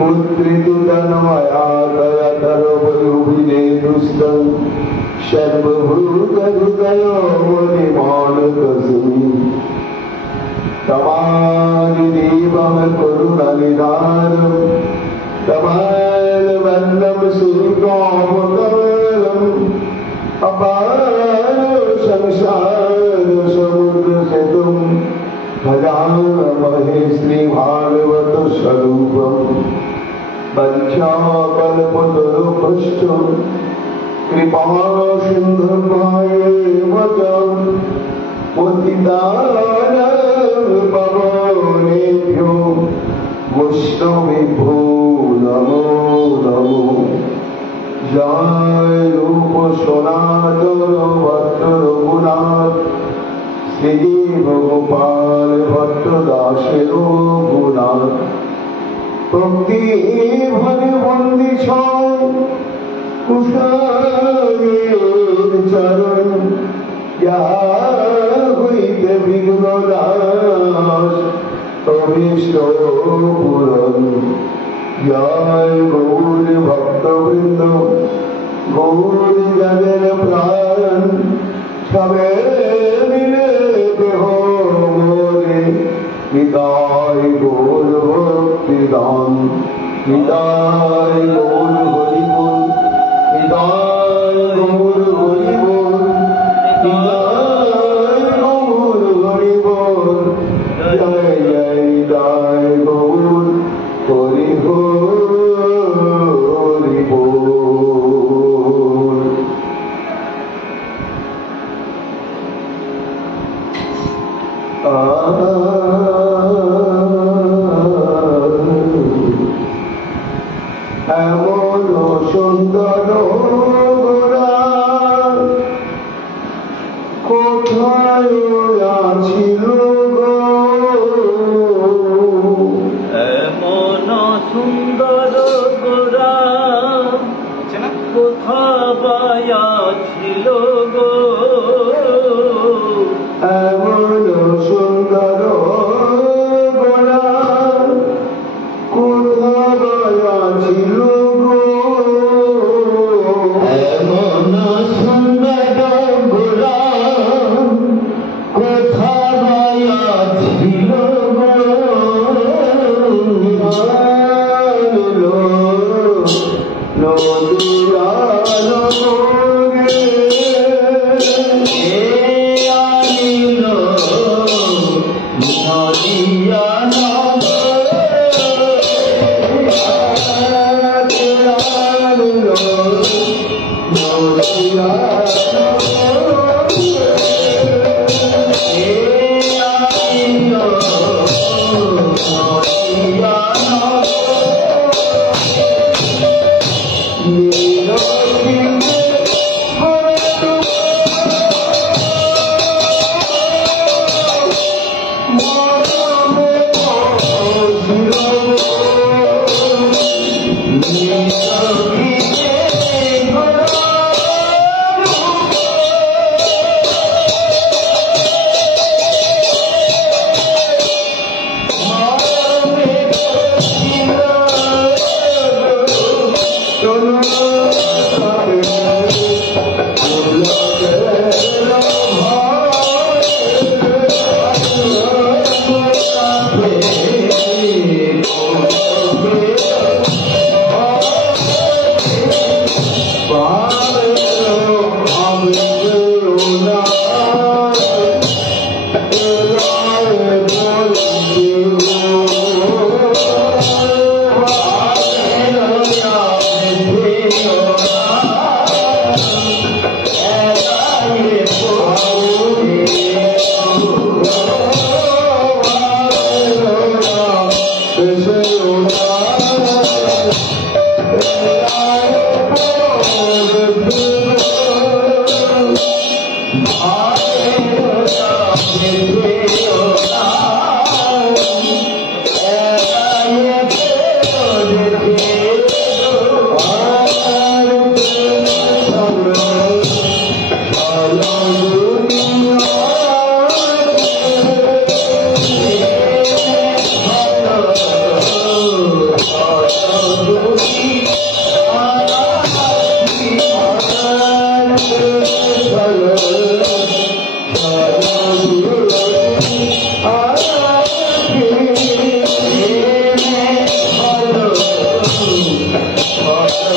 पुत्री तु तन्मया दया धरो पुष्टं सर्वभूतहृदयो मुनिमानतस्मि तमादिदेवं करुणनिधानं तमालवन्नं सुरकामकमलम् अपार संसारसमुद्रसेतुं भजामहे श्रीभागवतस्वरूपम् वञ्चाकल्पतरुभ्यश्च कृपासिन्धुभ्येव च पतितानां पावनेभ्यो वैष्णवेभ्यो नमो नमो। जय रूप सनातन भट्ट रघुनाथ श्री भगवान भट्टदास रघुनाथ भक्ति भरे बंदी कुशालेर चरण हईते विघ्न नाश अभीष्ट पूरण। जय गौर भक्तवृंद गौर जगन प्राण सबे मिले देह मोरे निताय गौर भक्तिदान निताय गौर हरि बोल निताय गौर हरि बोल निताय गौर हरि बोल। जय जय निताय गौर हरि बोल। এমন সুন্দর গোরা কোথায় আছিল গো, এমন সুন্দর গোরা কোথায় আছিল গো, এমন সুন্দর গোরা কোথায় আছিল গো, এমন সুন্দর গোরা কোথায় আছিল গো,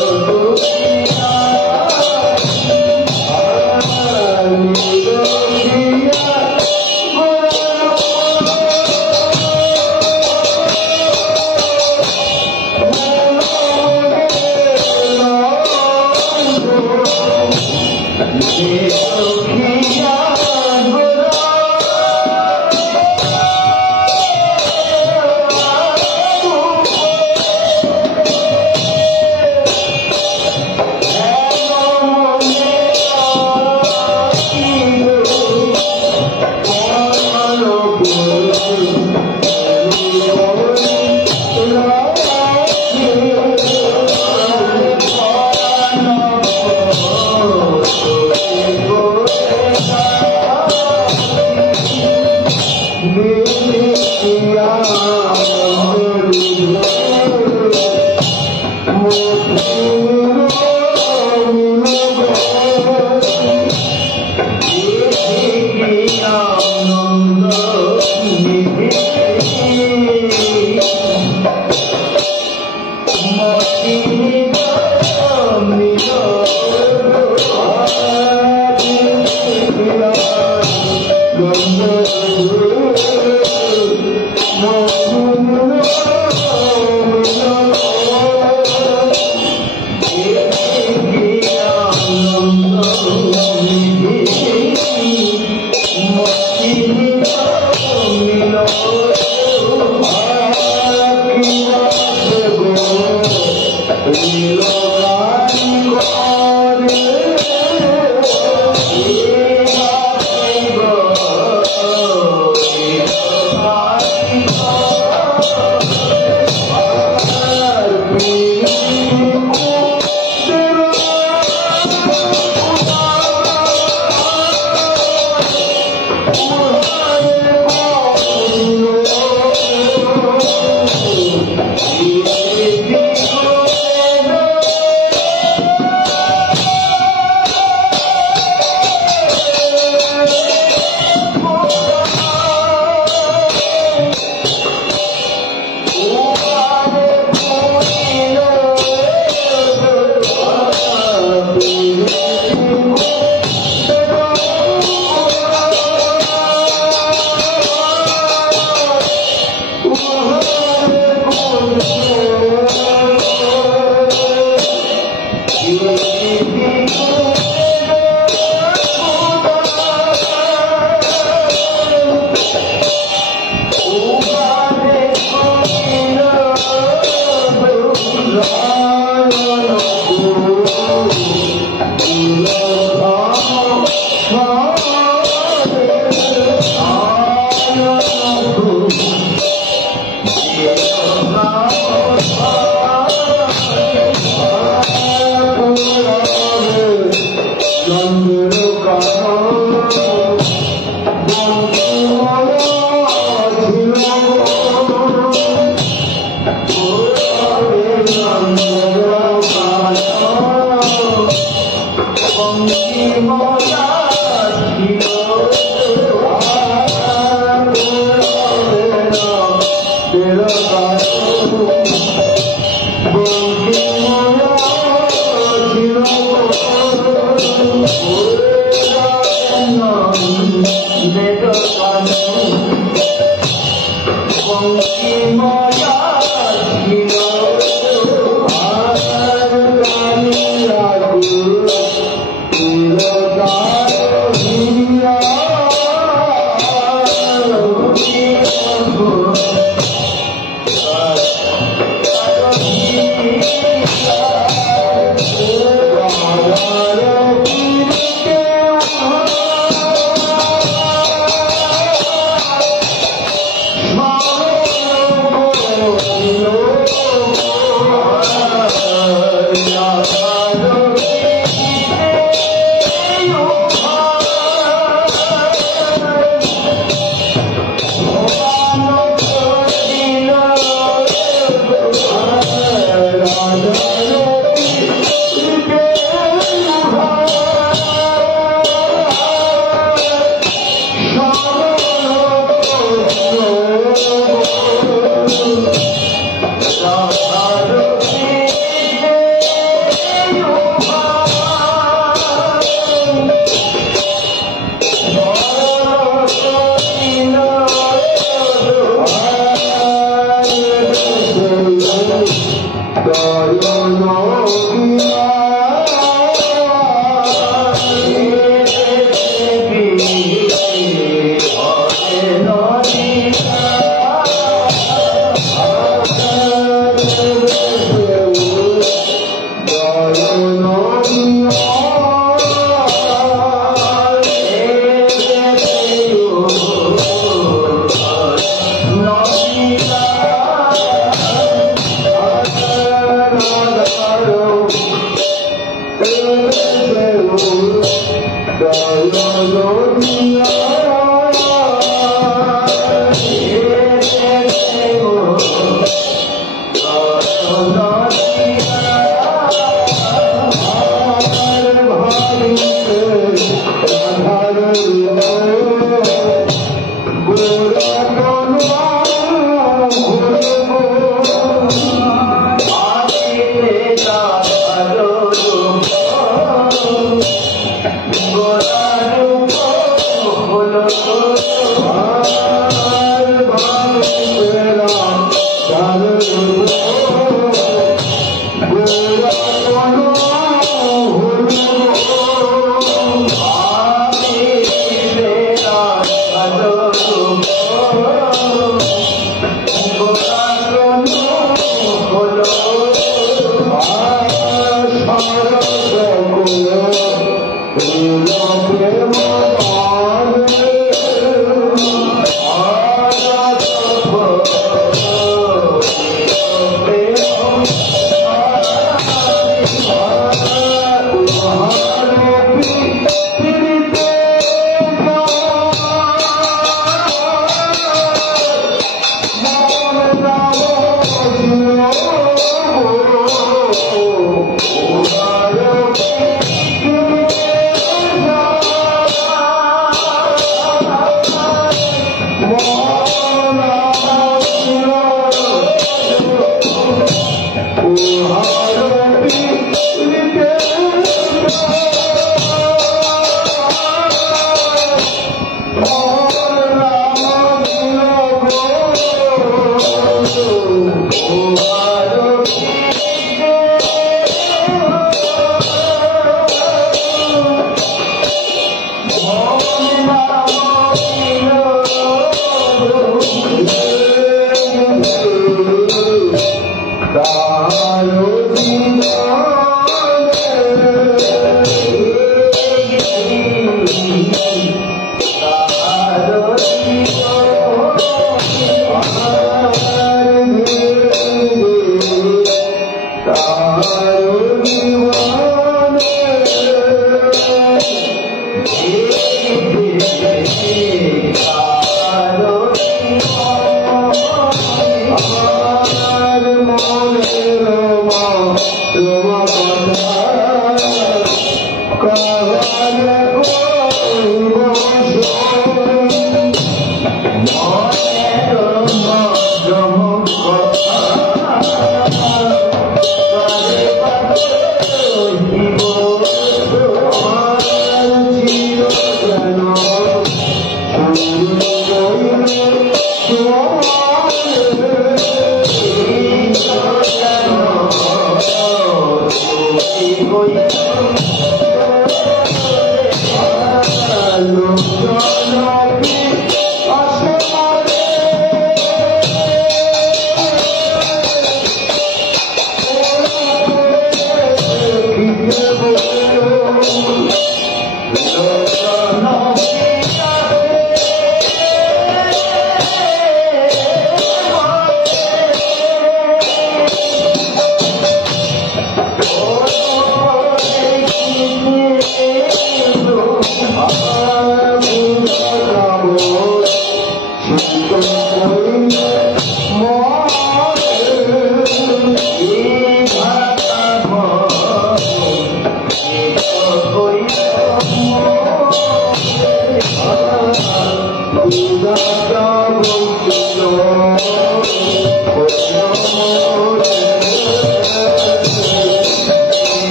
Oh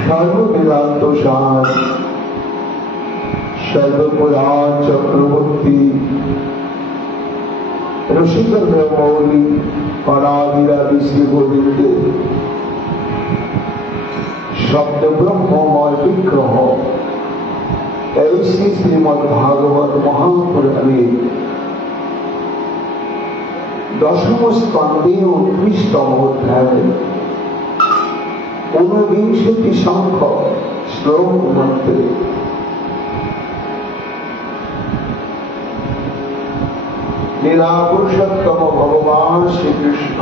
সর্ববেদান্ত সার সর্বপুরাণ চক্রবর্তী রসিকেন্দ্র মৌলী অনাদিরাদি শ্রী গোবিন্দে শব্দ ব্রহ্মময় বিগ্রহ এই শ্রী শ্রীমদ ভাগবত মহাপুরাণে দশম স্কন্ধে 29তম অধ্যায় 59টি সংখ্যক শ্লোক মন্ত্রে লীলা পুরুষোত্তম ভগবান শ্রীকৃষ্ণ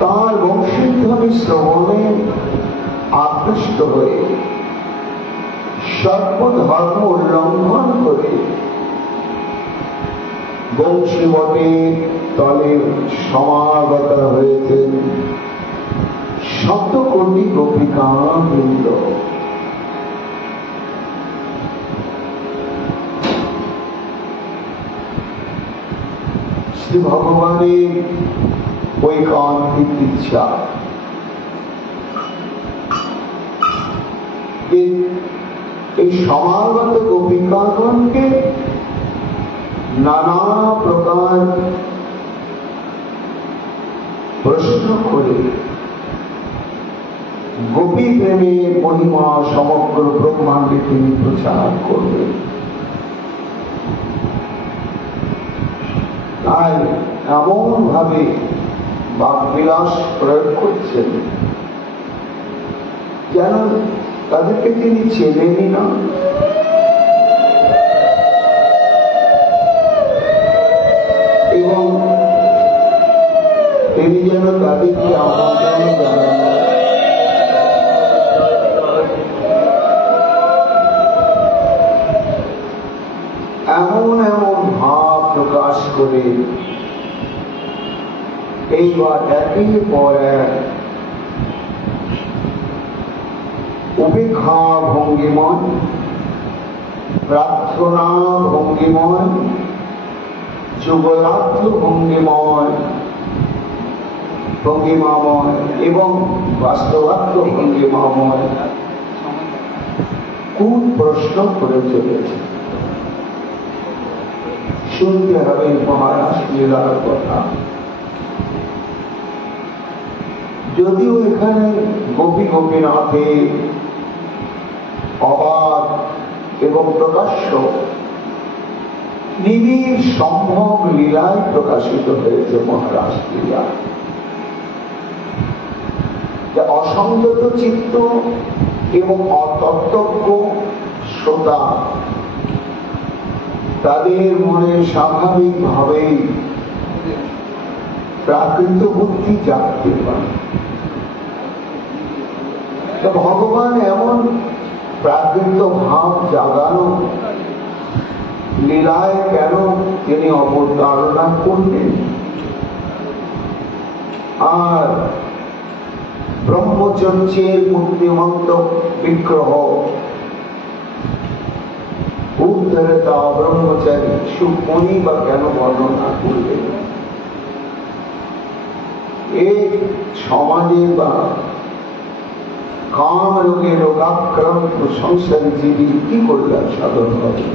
তাঁর বংশীধ্বনি শ্রবণে আকৃষ্ট হয়ে সর্বধর্ম উল্লঙ্ঘন করে বংশীবটের তলে সমাগত হয়েছেন শত কোটি গোপিকাবৃন্দ। শ্রী ভগবানের ঐকান্তিক ইচ্ছা এই সমাগত গোপিকাগণকে নানা প্রকার প্রশ্ন করে গোপী প্রেমের মহিমা সমগ্র ব্রহ্মাণ্ডে তিনি প্রচার করবেন। তাই এমন ভাবে বাকবিলাস প্রয়োগ করছেন যেন তাদেরকে তিনি চেনেনই না। এবং তিনি যেন তাদেরকে আমন্ত্রণ জানান। এমন এমন ভাব প্রকাশ করে এইবার একের পর এক উপেক্ষা ভঙ্গিময়, প্রার্থনা ভঙ্গিময়, যুগলার্থ ভঙ্গিমাময় এবং বাস্তবার্থ ভঙ্গিমাময় কোন প্রশ্ন করে চলেছে। শুনতে হবে মহারাজ লীলার কথা। যদিও এখানে গোপী গোপীনাথে অবাধ এবং প্রকাশ্য নিবিড় সম্ভব লীলায় প্রকাশিত হয়েছে মহারাজ লীলা, যা অসংযত চিত্ত এবং অতত্ত্বজ্ঞ শ্রোতা তাদের মনে স্বাভাবিকভাবেই প্রাকৃত বুদ্ধি জাগতে পারে। ভগবান এমন প্রাকৃত ভাব জাগানো লীলায় কেন তিনি অবতারণা করলেন? আর ব্রহ্মচর্যের মূর্তিমন্ত বিগ্রহ উদ্ধরতা ব্রহ্মচারী সুখমণি বা কেন বর্ণনা করলেন? এই সমাজে বা কাম রোগে রোগাক্রান্ত সংসারী জীবী কি কল্যাণ সাধন হবে?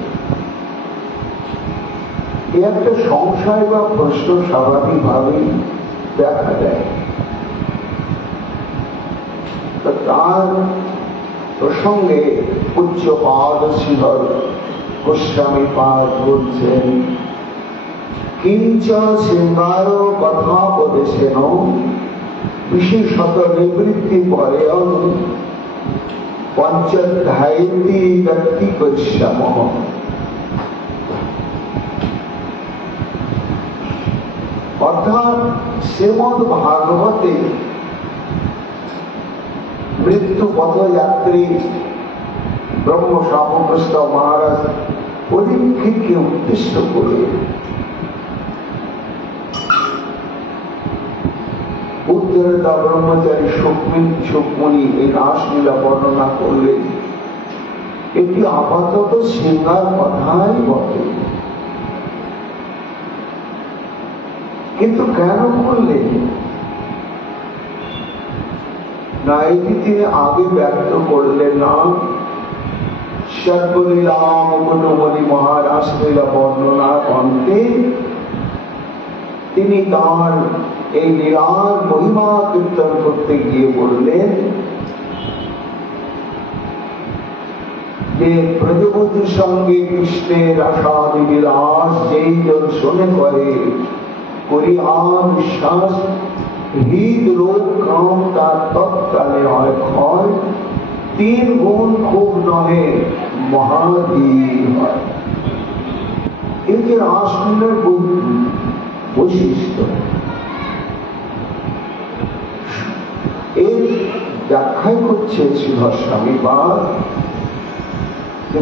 এ একটা সংশয় বা প্রশ্ন স্বাভাবিকভাবেই দেখা দেয়। তার প্রসঙ্গে উচ্চপাদ শ্রীধর গোস্বামী পাদ বলছেন, কিঞ্চ শৃঙ্গার কথাপদেশেন বিশেষত নিবৃত্তি পরে পঞ্চধ্যায়ী ব্যক্তি পরিশ্রম। অর্থাৎ শ্রীমদ ভাগবতে মৃত্যু পথযাত্রী ব্রহ্ম শাপগ্রস্ত মহারাজ পরীক্ষিতকে উদ্দেশ্য করে উদ্ধরতা ব্রহ্মচারী সুখমণি এই রাসলীলা বর্ণনা করলেন। এটি আপাতত শৃঙ্গার কথাই বটে, কিন্তু কেন করলেন না এটি তিনি আগে ব্যক্ত করলেন না। সর্বলীলা মুকুটমণি মহারাজ লীলা বর্ণনার অন্তে তিনি তাঁর এই লীলার মহিমা কীর্তন করতে গিয়ে বললেন যে ব্রজবধূর সঙ্গে কৃষ্ণের আষাঢ় বিলাস যেই জন শোনে করে করিয়া বিশ্বাস হৃদ রোগ কাম তার তৎকালে হয় ক্ষয় 3 গুণ খুব নহে মহাদীর হয়। এই যে রাসলীলার বৈশিষ্ট্য এর ব্যাখ্যায় করছে শ্রীধর স্বামী পাদ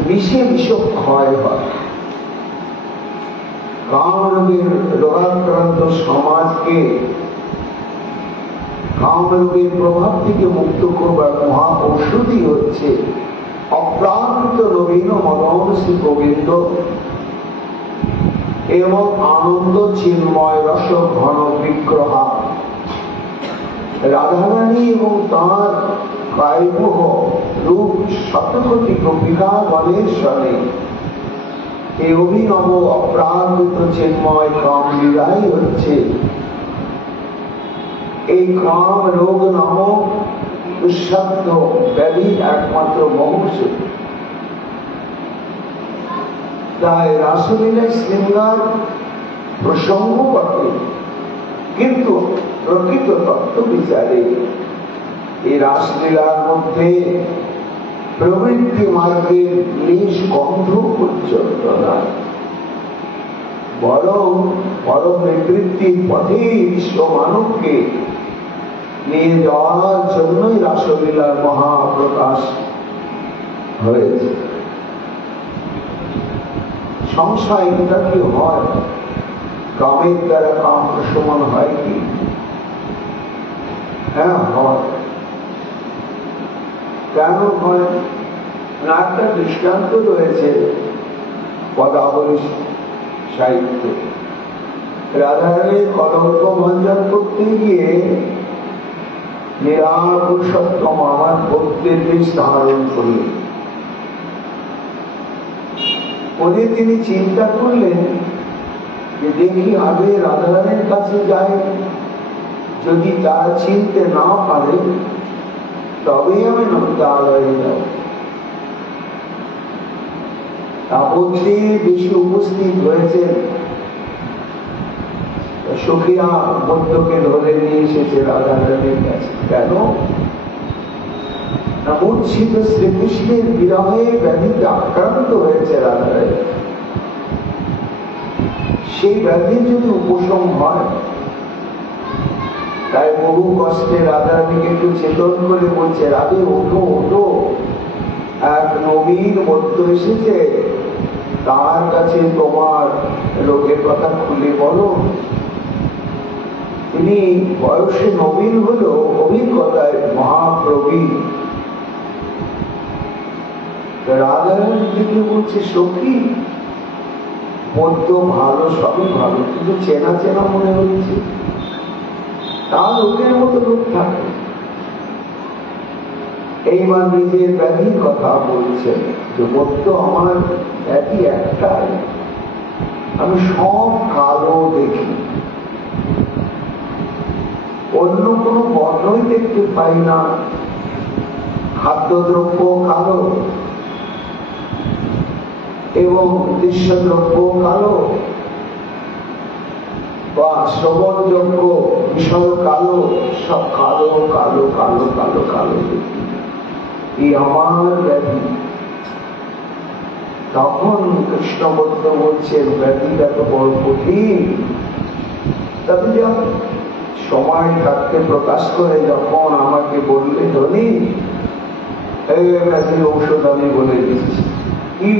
বিষে বিষ ক্ষয় হয়। কামরোগের রোগাক্রান্ত সমাজকে কামরোগের প্রভাব থেকে মুক্ত করবার মহা ঔষধি হচ্ছে অপ্রাকৃত নবীন মদন শ্রী গোবিন্দ এবং আনন্দ চিন্ময় রস ঘন বিগ্রহ রাধারানী এবং তাঁর কায়বহ রূপ শতকোটি গোপিকা গণের সনে এই অভিনব অপ্রাকৃত চিন্ময় কাম লীলাই হচ্ছে এই কাম রোগ নামক দুঃসাধ্য ব্যাধির একমাত্র মহৌষধ। তাই রাসলীলা শৃঙ্গার প্রসঙ্গ বটে, কিন্তু প্রকৃত তত্ত্ব বিচারে এই রাসলীলার মধ্যে প্রবৃত্তি মার্গের নিষ্গন্ধ পর্যন্ত নয়, বরং পরম নিবৃত্তির পথে বিশ্ব মানবকে নিয়ে যাওয়ার জন্যই রাসলীলার মহাপ্রকাশ হয়েছে। সংসারটা কি হয়? কামের দ্বারা কাম প্রশমন হয় কি? হ্যাঁ হয়। কেন হয় না? একটা দৃষ্টান্ত রয়েছে পদাবলী সাহিত্য। রাধারানীর কলঙ্ক ভঞ্জন করতে গিয়ে নিরাপুরুষোত্তম আমার ভক্তের বেশ ধারণ করলেন। ওদের তিনি চিন্তা করলেন যে দেখি আগে রাধারানীর কাছে যাই, যদি তারা চিনতে না পারে তবেই আমি নন্দালয়ে যাব। তাপত্রী বেশি উপস্থিত হয়েছে, সখিয়া বদ্ধকে ধরে নিয়ে এসেছে রাধারানীর কাছে। কেন? মূর্ছিত শ্রীকৃষ্ণের বিরহে ব্যাধিতে আক্রান্ত হয়েছে রাধারানী। সেই ব্যাধি যদি উপশম হয়, তাই বহু কষ্টে রাধারানীকে একটু চেতন করে বলছে, রাধে ওঠো ওঠো, এক নবীন মধ্য এসেছে, তার কাছে তোমার রোগের কথা খুলে বলো। তিনি বয়সে নবীন হলেও অভিজ্ঞতায় মহাপ্রবীণ। রাধারানী থেকে বলছে, সখী মধ্য ভালো, সবই ভালো, কিন্তু চেনা চেনা মনে হচ্ছে। তার লোকের মতো লোক থাকে। এইবার নিজের ব্যাধির কথা বলছেন যে মধ্য আমার ব্যাধি একটাই, আমি সব কালো দেখি, অন্য কোনো বর্ণই দেখতে পাই না। খাদ্যদ্রব্য কালো এবং দৃশ্যদ্রব্য কালো, বা শ্রবণযোগ্য বিষয় কালো, সব কালো কালো কালো কালো কালো দেখি। এই আমার ব্যাধি। তখন কৃষ্ণবদ্ধ বলছেন, ব্যাধিটা তো বড় কঠিন, তবে যখন সময় থাকতে প্রকাশ করে যখন আমাকে বললে, ধনী এই ব্যাধির ঔষধ আমি বলে দিচ্ছি। কি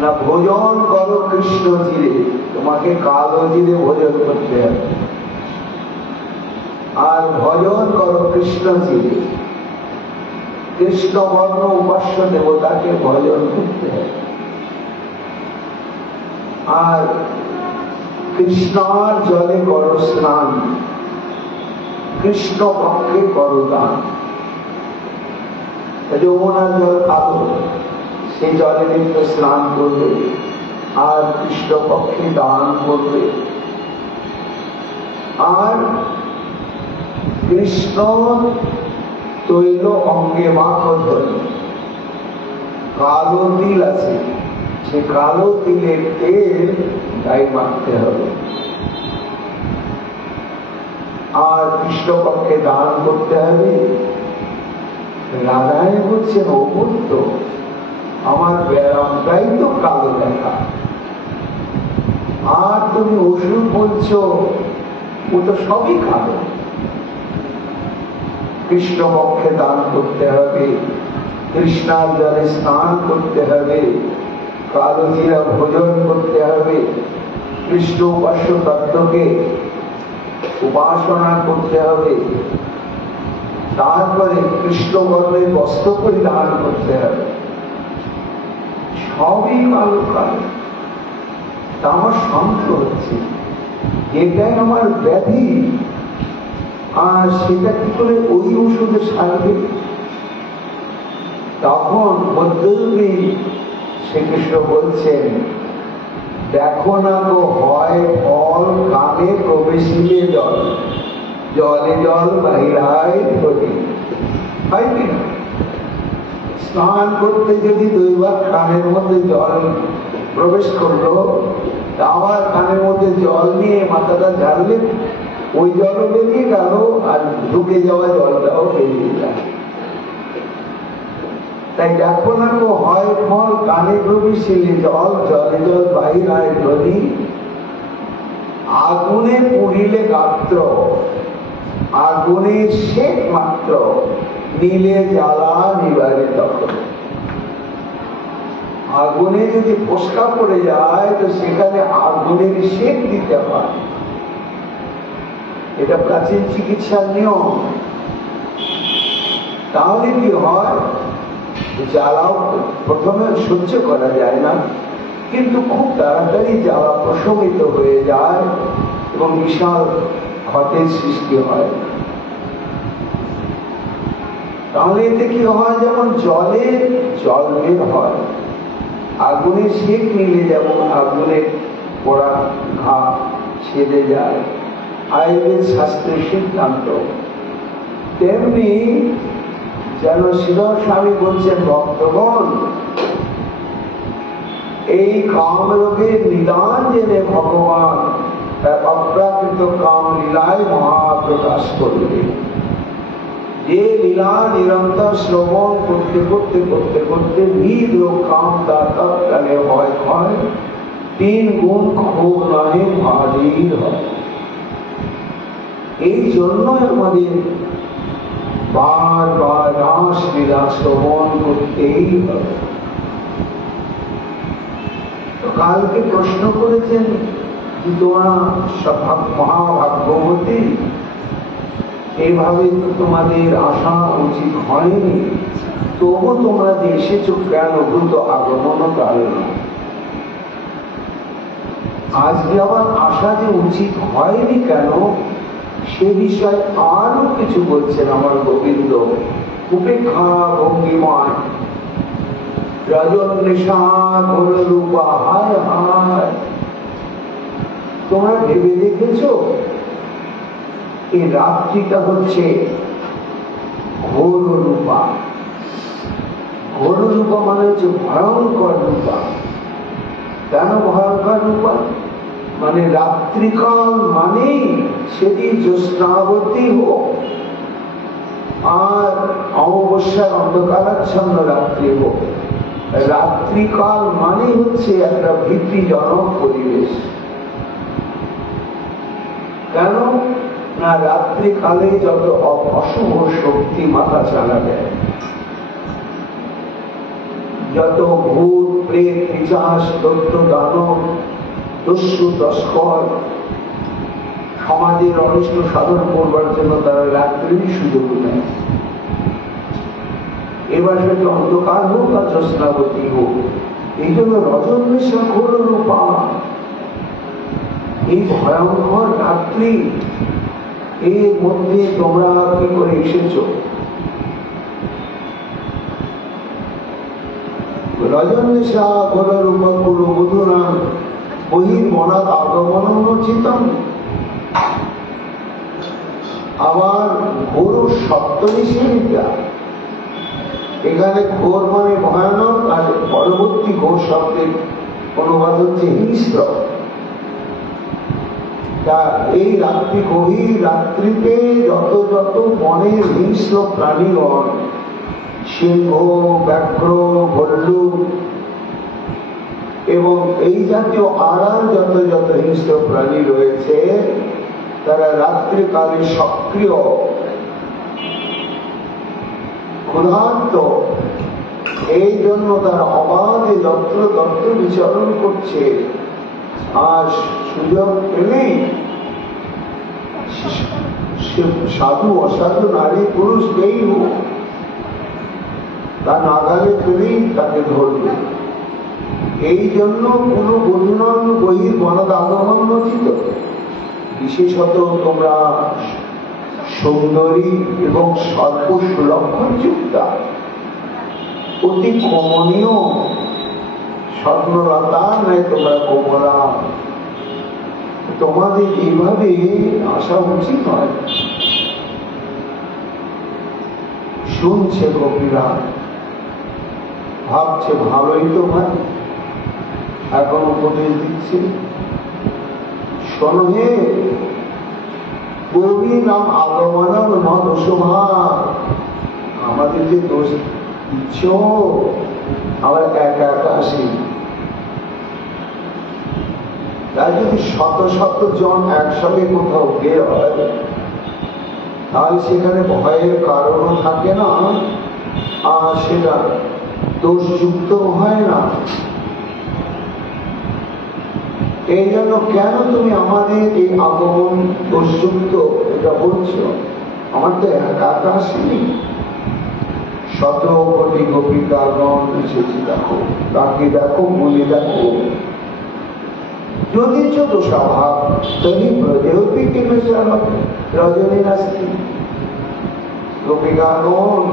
না, ভোজন করো কৃষ্ণ জিরে, তোমাকে কালো জিরে ভোজন করতে হবে, আর ভজন করো কৃষ্ণ জিরে, কৃষ্ণ বর্ণ উপাস্য দেবতাকে ভজন করতে হবে, আর কৃষ্ণার জলে করো স্নান, কৃষ্ণ পক্ষে করো দান। যমুনার জল কালো, সেই জলে নিত্য স্নান করবে আর কৃষ্ণপক্ষে দান করবে। আর কৃষ্ণ তৈল অঙ্গে মাখো ধরে, কালো তিল আছে, সে কালো তিলের তেল গায়ে মাখতে হবে। আর কৃষ্ণপক্ষে দান করতে হবে। রাধায় বলছেন, অমূর্ত, আমার ব্যায়ামটাই তো কালো দেখা, আর তুমি ওষুধ বলছো, ও তো সবই কালো। কৃষ্ণপক্ষে দান করতে হবে, কৃষ্ণার জলে স্নান করতে হবে, কালো জিরা ভোজন করতে হবে, কৃষ্ণ উপাস্য তত্ত্বকে উপাসনা করতে হবে, তারপরে কৃষ্ণ গর্ভের বস্ত্র পরিধান করতে হবে। সবই কালো কালো। তা আমার সন্দেহ হচ্ছে, এটাই আমার ব্যাধি, আর সেটা কি করে ওই ওষুধে সারবে? তখন মধ্যযুগে শ্রীকৃষ্ণ বলছেন, দেখো না গো, হয় ফল কানে প্রবেশিলে জল, জলে জল বাহিরায় ধরি। হয় কি না? স্নান করতে যদি দুইবার কানের মধ্যে জল প্রবেশ করলো, আবার কানের মধ্যে জল নিয়ে মাথাটা ঝাড়লে ওই জলও বেরিয়ে গেল, আর ঢুকে যাওয়া জলটাও বেরিয়ে গেল। তাই দেখো না গো, হয় ফল কানে প্রবেশিলে জল, জলে জল বাহিরায় ধরি। আগুনে পুড়িলে গাত্র, আগুনের শেক মাত্র, নীলে জ্বালা নিবারে তখন। আগুনে যদি ফোসকা পড়ে যায়, তো সেখানে আগুনের শেক দিতে হয়। এটা প্রাচীন চিকিৎসার নিয়ম। তাহলে কি হয়, জ্বালাও প্রথমে সহ্য করা যায় না, কিন্তু খুব তাড়াতাড়ি জ্বালা প্রশমিত হয়ে যায় এবং বিশাল ক্ষতের সৃষ্টি হয়। তাহলে এতে কি হয়, যেমন জলে জল বের হয়, আগুনে সেক নিলে যেমন আগুনের পড়া ঘা ছেড়ে যায়, আয়ুর্বেদ শাস্ত্রের সিদ্ধান্ত, তেমনি যেন শ্রীধর স্বামী বলছেন, ভক্তগণ, এই কাম রোগের নিদান জেনে ভগবান অপ্রাকৃত কাম লীলায় মহাপ্রকাশ করবে। যে লীলা নিরন্তর শ্রবণ করতে করতে করতে করতে নিজ রোগ কাম তার তৎকালে হয় ক্ষয়, 3 গুণ খুব নহে ভারীর হয়। এই জন্যই আমাদের বারবার রাস লীলা শ্রবণ করতেই হবে। কালকে প্রশ্ন করেছেন যে তোমরা মহাভাগ্যবতী, এইভাবে তো তোমাদের আসা উচিত হয়নি, তবু তোমরা যে এসেছো কেন, দ্রুত আগমন কারণ। আজকে আবার আসা যে উচিত হয়নি কেন, সে বিষয়ে আরো কিছু বলছেন আমার গোবিন্দ। উপেক্ষা ভঙ্গিমায় রজন্মেষা ঘোর রূপা, হায় হায়, তোমরা ভেবে দেখেছ এই রাত্রিটা হচ্ছে ঘোর রূপা। ঘোর রূপা মানে হচ্ছে ভয়ঙ্কর রূপা। কেন ভয়ঙ্কর রূপা? মানে রাত্রিকাল মানেই সেদিন জ্যোৎস্নাবতী হোক আর অমাবস্যার অন্ধকারাচ্ছন্ন রাত্রি হোক, রাত্রিকাল মানেই হচ্ছে একটা ভীতিজনক পরিবেশ। কেন না, রাত্রিকালে যত অশুভ শক্তি মাথা চালা দেয়, যত ভূত প্রেত পিশাচ দৈত্য দানব দস্যু তস্কর সমাজের অনিষ্ট সাধন করবার জন্য তারা রাত্রির সুযোগ নেয়। এবার সেটা অন্ধকার হোক আর জ্যোৎস্নাবতী হোক, এই জন্য রজন্মেষা ঘোর রূপা, এই ভয়ঙ্কর রাত্রি, এর মধ্যে তোমরা কি করে এসেছ? রজনীশা গোলরূপকুল মধুনা বহির্মনাৎ আগমনোচিতম। আবার ঘোর সপ্তনিষেধিকা, এখানে ঘোর মানে ভয়ানক, আর পরবর্তী ঘোর শব্দের অনুবাদ হচ্ছে হিংস্র। তা এই রাত্রি, গভীর রাত্রিতে যত যত বনের হিংস্র প্রাণীগণ, সিংহ, ব্যাঘ্র, ভল্লুক এবং এই জাতীয় আড়াল যত যত হিংস্র প্রাণী রয়েছে, তারা রাত্রিকালে সক্রিয়, ক্ষুধার্ত, এই জন্য তারা অবাধে যত্র তত্র বিচরণ করছে। আর সুযোগ পেলেই সাধু অসাধু নারী পুরুষ কেই হোক, তার নাগালে পেলেই তাকে ধরবে। এই জন্য কোন বধূনন বহির বনদ আগমন রচিত। বিশেষত তোমরা সুন্দরী এবং স্বল্প সুলক্ষণ যুক্তা, অতি কমনীয় স্বর্ণলতা নয় তোমরা কোমলা, তোমাদের এইভাবে আসা উচিত নয়। শুনছে গোপীরা, ভাবছে ভালোই তো ভাই, এখন উপদেশ দিচ্ছে, শোনো হে পূর্বী নাম আগমনম ন দোষভা, আমাদের যে দোষ দিচ্ছ, আবার একা একা আসি। তাই যদি শত শত জন একসঙ্গে কোথাও বের হয়, তাহলে সেখানে ভয়ের কারণও থাকে না, আর সেটা দোষযুক্ত হয় না। এই জন্য কেন তুমি আমাদের এই আগমন দোষযুক্ত এটা বলছো? আমার তো একা একা আসেনি, শত কোটি গোপিকাগণ এসেছি, দেখো তাকে দেখো, বলে দেখো। যদি দোষাভাব তৈরি ব্রজেপি রজনী নাস্তি, গোপিকাগণ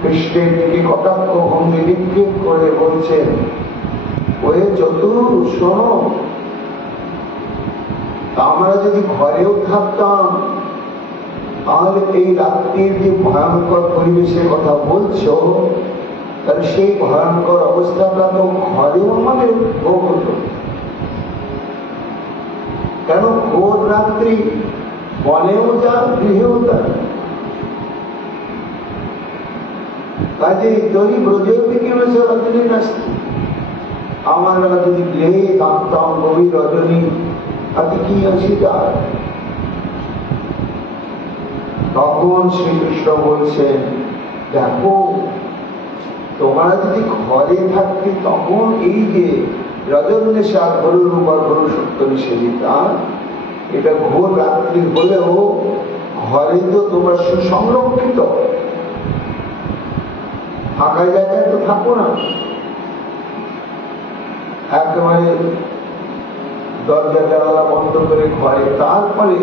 কৃষ্ণের দিকে কটাক্ষ ভঙ্গি নিক্ষেপ করে বলছেন, ওরে চতুর শোনো, আমরা যদি ঘরেও থাকতাম, তাহলে এই রাত্রির যে ভয়ঙ্কর পরিবেশের কথা বলছো, তাহলে সেই ভয়ঙ্কর অবস্থাটা তো ঘরেও আমাদের ভোগ হতো। কেন ঘোর রাত্রি বনেও যা, গৃহেও যা। কাজে যদি ব্রজেও দিকে বসে রজনী নাস্তি, আমার বেলা যদি গৃহে থাকতাম গভীর রজনী, তাতে কি আসি যায়? তখন শ্রীকৃষ্ণ বলছেন, দেখো তোমরা যদি ঘরে থাকতে, তখন এই যে রজনীশা গরুরূপা গরু সত্তরী সেবিকা, এটা ঘোর রাত্রি হলেও ঘরে তো তোমরা সুসংরক্ষিত, ফাঁকা জায়গায় তো থাকো না, একেবারে দরজা জানালা বন্ধ করে ঘরে। তারপরে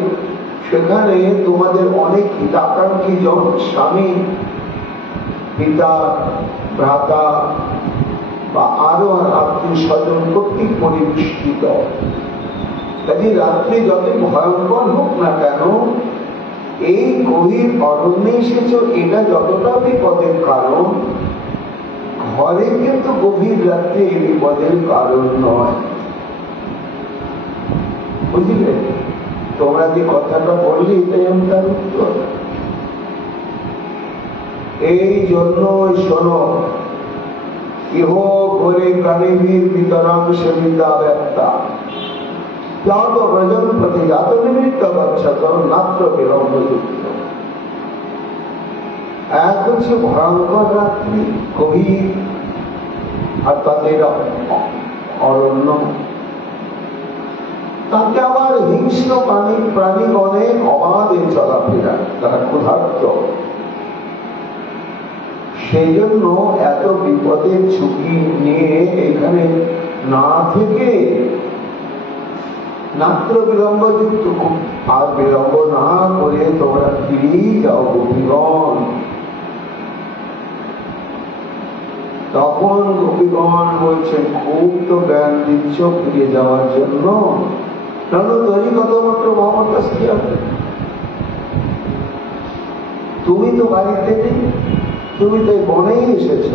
সেখানে তোমাদের অনেক হিতাকাঙ্ক্ষী জন, স্বামী, পিতা, ভ্রাতা বা আরো আত্মীয় স্বজন কর্তৃক পরিবেষ্টিত। কাজে রাত্রে যতই ভয়ঙ্কর হোক না কেন, এই গভীর অরণ্যে এসেছ, এটা যতটা বিপদের কারণ, ঘরে কিন্তু গভীর রাত্রে এই বিপদের কারণ নয়। বুঝলে? তোমরা যে কথাটা বললে, এটাই আমি তার উত্তর। এই জন্য শোনো, ইহ ঘোরে প্রাণীবীর বিতরাং সেবিতা ব্যক্তা যাত ব্রজন প্রতি জাত নিমিত্ত গচ্ছত নাত্র বিলম্বযুক্ত। এক হচ্ছে ভয়ঙ্কর রাত্রি, গভীর, আর তাতে অরণ্য, তাতে আবার হিংস্র প্রাণীগণে অবাধে চলাফেরা, তারা ক্ষুধার্ত। সেই জন্য এত বিপদের ঝুঁকি নিয়ে এখানে না থেকে নাত্র বিলম্বযুক্ত, আর বিলম্ব না করে তোমরা ফিরেই যাও গোপীগণ। তখন গোপীগণ বলছেন, খুব তো জ্ঞান দিচ্ছ ফিরে যাওয়ার জন্য, নাহলে তৈরি কথামাত্র আমার কাছ থেকে আসবে। তুমি তো বাড়িতে নেই, তুমি তো এই বনেই এসেছ।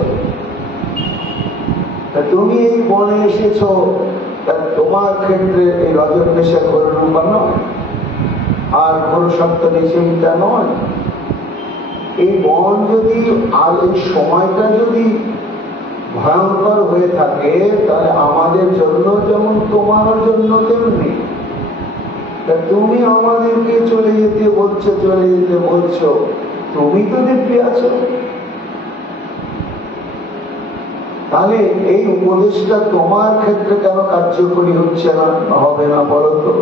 তুমি এই বনে এসেছ, তা তোমার ক্ষেত্রে এই রজত নেশা ঘোর রূপা নয়, আর ঘোর সত্য নিশ্চিন্তা নয়। এই বন যদি আর এই সময়টা যদি ভয়ঙ্কর হয়ে থাকে, তাহলে আমাদের জন্য যেমন তোমার জন্য তেমনি। তা তুমি আমাদেরকে চলে যেতে বলছো, চলে যেতে বলছো, তুমি তো দিব্যি আছো। তাহলে এই উপদেশটা তোমার ক্ষেত্রে কেন কার্যকরী হচ্ছে না, হবে না বলতো?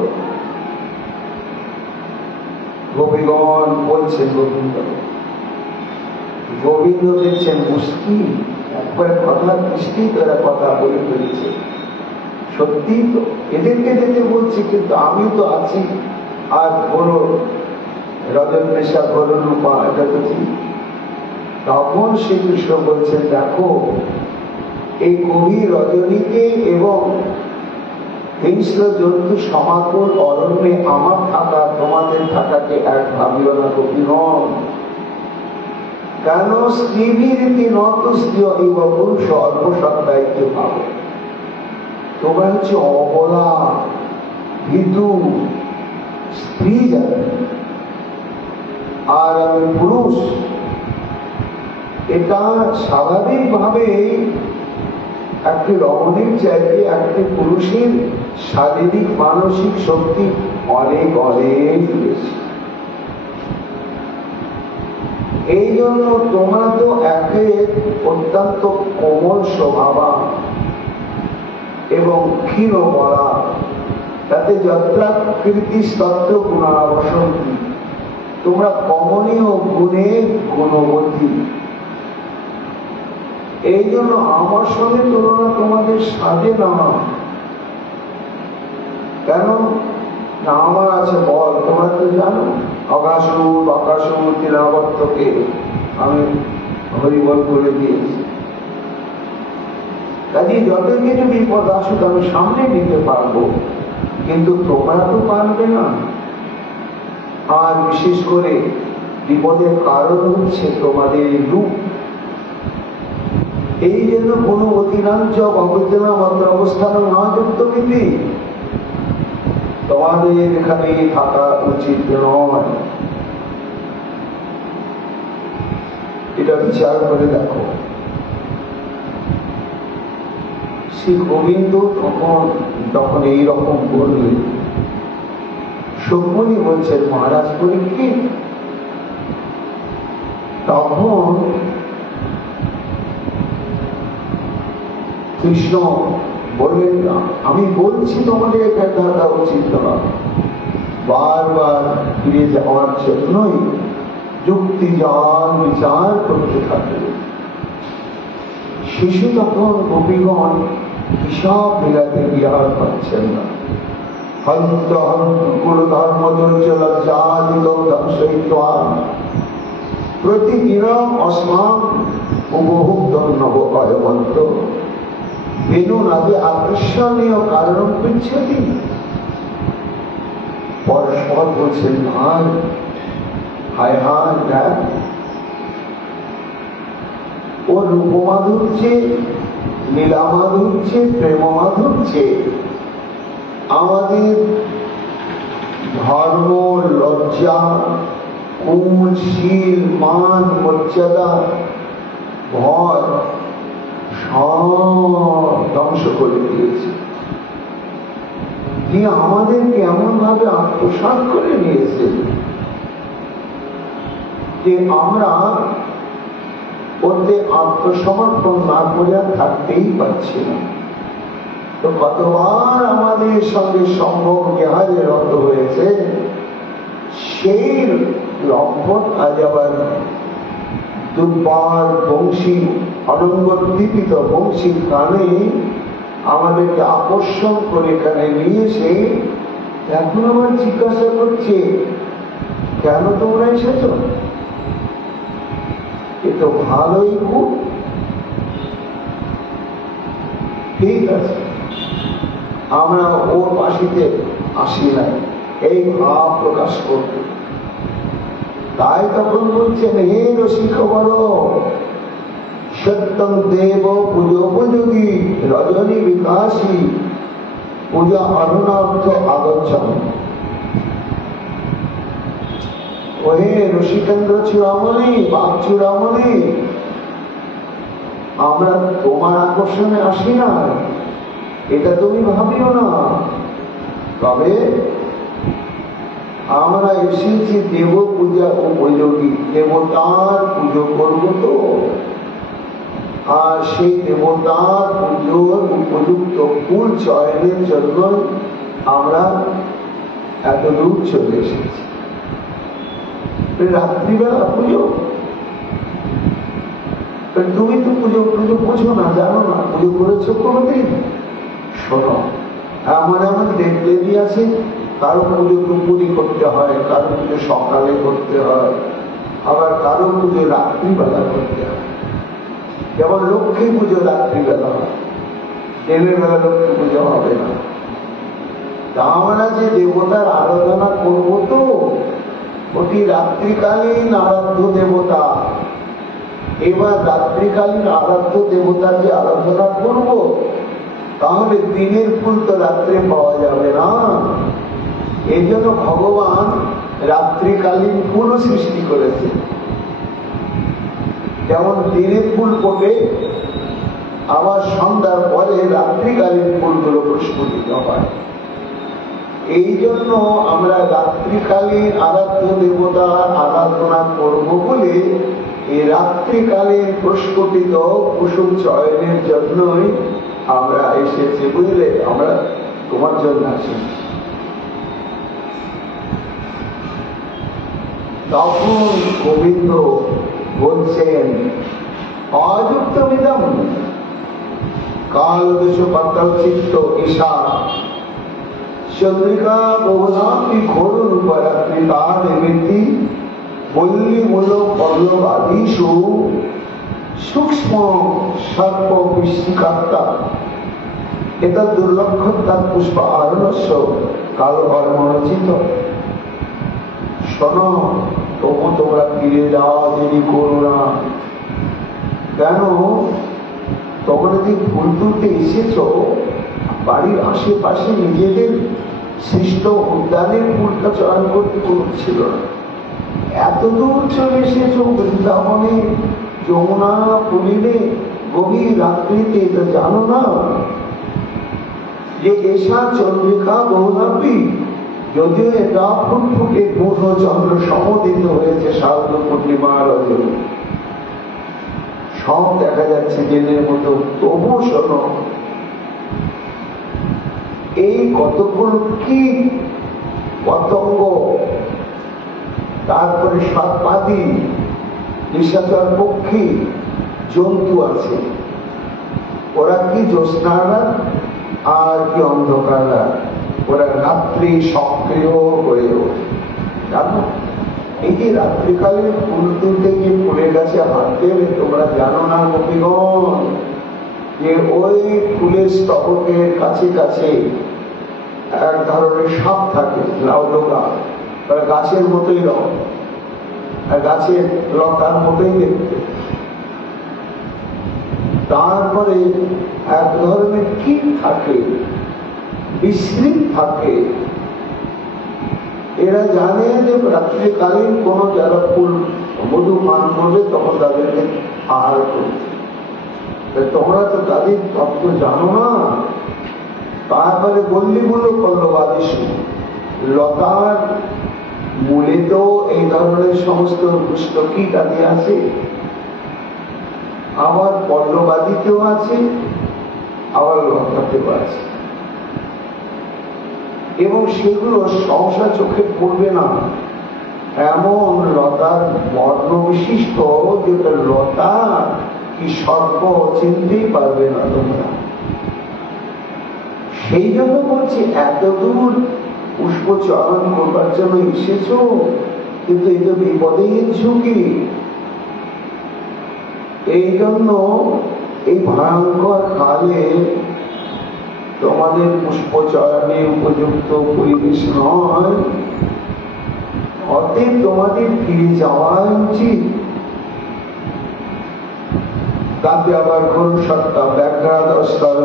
গোপীগণ বলছে, গোবিন্দ দেখছেন মুশকিল, একবার কথা দৃষ্টি তারা কথা বলে ফেলেছে। সত্যি তো এদেরকে যেতে বলছি, কিন্তু আমি তো আছি, আর বলো রজত নেশা ঘোর রূপা, এটা তো ঠিক। তখন শ্রীকৃষ্ণ বলছেন, দেখো এই গভীর রজনীতে এবং হিংস্র জন্তু সমাকুল অরণ্যে আমার থাকা তোমাদের থাকাকে এক ভাবিও না গোপীগণ। কেন স্ত্রীরীতি নত স্ত্রী এই পুরুষ অল্পসৎ দায়িত্ব পাবে। তোমরা হচ্ছে অবলা, ভীতু স্ত্রী জাতি, আর আমি পুরুষ। এটা স্বাভাবিকভাবে একটি রমণীর চাইতে একটি পুরুষের শারীরিক মানসিক শক্তি অনেক অনেক বেশি। এই জন্য তোমরা তো একে অত্যন্ত কোমল স্বভাবা এবং ক্ষীণ বলা, তাতে যাত্রা কীর্তি তত্ত্ব গুণাবসন্তি, তোমরা কমনীয় গুণে গুণবতী। এই জন্য আমার সঙ্গে তুলনা তোমাদের সাজে না। কেন না, আমার আছে বল, তোমরা তো জানো অগাসুর বকাসুর তিলাবর্তকে আমি হরিবল করে দিয়েছি। কাজে যত কিছু বিপদ আসুক আমি সামনে নিতে পারবো, কিন্তু তোমরা তো পারবে না। আর বিশেষ করে বিপদের কারণ হচ্ছে তোমাদের রূপ। এই জন্য কোনো অতিনাঞ্চ অবচনা মাত্র অবস্থান না যুক্ত বিধি তোমাদের এখানে থাকা উচিত নয়। এটা বিচার করে দেখো। শ্রী গোবিন্দ তখন এইরকম বললেন। সুখমণি বলছেন, মহারাজ পরীক্ষিত, তখন কৃষ্ণ বললেন, আমি বলছি তোমাদের এখানে থাকা উচিত নয়। বারবার ফিরে যাওয়ার জন্যই যুক্তি জাল বিচার করতে থাকবে। শিশু তখন গোপীগণ হিসাব মিলাতে বিহার পাচ্ছেন না। হন্ত হন্ত কুল ধর্ম ধ্বংসয়িত্বা প্রতিদিনম অস্মাম উপভোক্ত নব অয়মন্ত বেনু নাদে আকর্ষণীয় কারণ পৃচ্ছতি। পরস্পর বলছেন, হায় হায় হায় দেখ, ও রূপমাধুর্যে লীলা মাধুর্যে প্রেম মাধুর্যে আমাদের ধর্ম লজ্জা কুল শীল মান মর্যাদা ভয় সব ধ্বংস করে দিয়েছে। তিনি আমাদেরকে এমন ভাবে আত্মসাৎ করে নিয়েছে যে আমরা ওতে আত্মসমর্পণ না করে আর থাকতেই পারছি না। তো কতবার আমাদের সঙ্গে সম্ভব গেহাজের রত হয়েছে, সেই লম্বন আজ আবার দুর্বার বংশী অনঙ্গদীপিত বংশী গানে আমাদেরকে আকর্ষণ করে এখানে নিয়ে এসে এখন আবার জিজ্ঞাসা করছে, কেন তোমরা এসেছ? এ তো ভালোই খুব। ঠিক আছে, আমরা ওর পাশিতে আসি নাই, এই ভাব প্রকাশ করতে। তাই তখন বলছেন, হে রসিক বড়, সত্যম দেব পূজোপযোগী রজনী বিকাশী পূজা অরণার্থ আগচ্ছন। ওহে রসিকেন্দ্র চূড়ামণি, বাপ চূড়ামণি, আমরা তোমার আকর্ষণে আসি না, এটা তুমি ভাবিও না। তবে আমরা এসেছি দেব পূজা উপযোগী, দেবতার পুজো করবো তো, আর সেই দেবতার পুজোর উপযুক্ত ফুল চয়নের জন্য আমরা এত দূর চলে এসেছি। রাত্রিবেলা পুজো, তুমি তো পুজো পুজো বোঝো না, জানো না, পুজো করেছো কোনোদিন? শোনো, এমন এমন দেবদেবী আছে, কারো পুজো দুপুরি করতে হয়, কারো পুজো সকালে করতে হয়, আবার কারো পুজো রাত্রিবেলা করতে হয়। যেমন লক্ষ্মী পুজো রাত্রিবেলা হয়, দিনের বেলা লক্ষ্মী পুজো হবে না। তা আমরা যে দেবতার আরাধনা করবো তো, ওটি রাত্রিকালীন আরাধ্য দেবতা। এবার রাত্রিকালীন আরাধ্য দেবতার যে আরাধনা করব, তাহলে দিনের ফুল তো রাত্রে পাওয়া যাবে না। এই জন্য ভগবান রাত্রিকালীন ফুল সৃষ্টি করেছে। যেমন দিনের ফুল ফোটে, আবার সন্ধ্যার পরে রাত্রিকালীন ফুলগুলো প্রস্ফুটিত হয়। এই জন্য আমরা রাত্রিকালীন আরাধ্য দেবতার আরাধনা করব বলে এই রাত্রিকালীন প্রস্ফুটিত কুসুম চয়নের জন্যই আমরা এসেছি, বুঝলে? আমরা তোমার জন্য আসি। তখন গোবিন্দ বলছেন, অযুক্ত বিদম কাল দেশ পাতাল চিত্ত ঈশা চন্দ্রিকা বহুধাপি ঘোর রূপরাত্রিকা নিবৃত্তি বল্লী মূল পল্লব আদিষু সূক্ষ্ম সর্প বৃষ্টিকাত্তা এটা দুর্লক্ষতা পুষ্প আরণ্য কাল কর্মরচিত। শোনো, তোমরা ফিরে যাও, দেরি করো না। কেন? তোমরা যে ফুল তুলতে এসেছ, বাড়ির আশেপাশে নিজেদের সৃষ্ট উদ্যানের ফুলটা চয়ন করতে করছিল না, এত দূর চলে এসেছ বৃন্দাবনে, যমুনা পুলিনে গভীর রাত্রিতে। এটা জানো না যে এসা চন্দ্রিকা বহুলাপী, যদিও এটা ফুটফুটে পূর্ণ চন্দ্র সমদিত হয়েছে শারদ পূর্ণিমার রজনী, সব দেখা যাচ্ছে দিনের মতো, তবু শোনো, এই কতগুলো কি পতঙ্গ, তারপরে সাতপাদি, নিশাচর পক্ষী, জন্তু আছে, ওরা কি জ্যোৎস্নারা আর কি অন্ধকাররা, ওরা রাত্রি সক্রিয় হয়ে ওঠে। জানো, এই যে রাত্রিকালে ফুল তুলতে গিয়ে ফুলের গাছে হাত দেবে, তোমরা জানো না গোপীগণ, যে ওই ফুলের স্তবকের কাছে কাছে এক ধরনের সাপ থাকে, লাউডোকা, গাছের মতোই রং, গাছের লতার মতোই দেখতে। তারপরে এক ধরনের কীট থাকে, বিশ্রী থাকে। এরা জানে যে রাত্রিকালীন কোন যারা ফুল মধু পান করবে তখন তাদেরকে আহার করবে। তোমরা তো তাদের তত্ত্ব জানো না। তারপরে বললি বলল পল্লবাদিসু, লতার মূলে তো এই ধরনের সমস্ত দুষ্ট কীট আদি আছে, আবার পল্লবাদিতেও আছে, আবার লতাতেও আছে, এবং সেগুলো সহসা চোখে পড়বে না। এমন লতার বর্ণ বিশিষ্ট, যেটা লতা কি সর্প চিনতেই পারবে না তোমরা। সেই জন্য বলছি, এত দূর পুষ্প চয়ন করবার জন্য এসেছ, কিন্তু এই তো বিপদের ঝুঁকি। এই জন্য এই ভয়ঙ্কর কালে তোমাদের পুষ্পচয়নে উপযুক্ত পরিবেশ নয়, অতএব তোমাদের ফিরে যাওয়া উচিত। তাতে আবার ঘোর সত্তা ব্যাঘ্রাদস্তর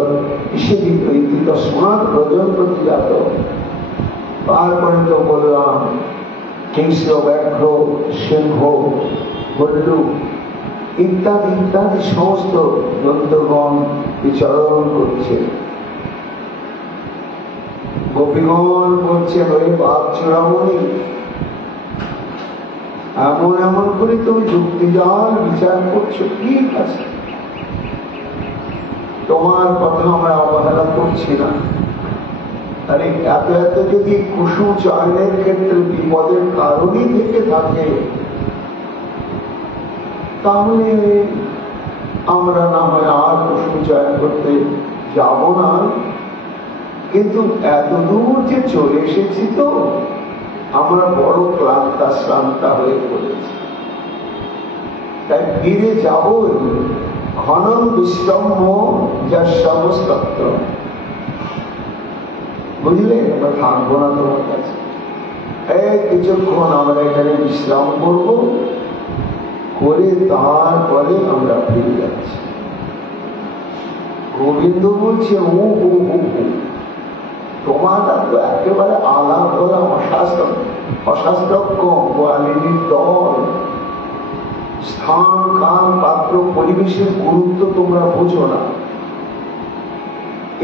হিসেবে ইতি তস্মাৎ ব্রজন প্রতিজাত। তারপরে তো বললাম হিংস্র ব্যাঘ্র, সিংহ, ভল্লুক ইত্যাদি ইত্যাদি সমস্ত জন্তুগণ বিচরণ করছে। গোপীগণ বলছেন, ওই বাপ চূড়ামণি, এমন এমন করে তুমি যুক্তিজাল বিচার করছো, ঠিক আছে, তোমার কথা আমরা অবহেলা করছি না। আরে এত এত যদি কুসুম চয়নের ক্ষেত্রে বিপদের কারণই থেকে থাকে, তাহলে আমরা না হয় আর কুসুম চয়ন করতে যাব না। কিন্তু এত দূর যে চলে এসেছি তো আমরা বড় ক্লান্তা হয়ে পড়েছি, তাই ফিরে যাবই। ঘনম বিশ্রম্য যার সমস্ত, বুঝলে? আমরা থাকবো না তোমার কাছে, কিছুক্ষণ আমরা এখানে বিশ্রাম করব, করে তারপরে আমরা ফিরে যাচ্ছি। গোবিন্দ বলছে, ও হু হু হু, তোমারটা তো একেবারে আলাপ হলা অশাস্ত্রজ্ঞ গোয়ালিনীর দল। স্থান, কাল, পাত্র, পরিবেশের গুরুত্ব তোমরা বোঝো না।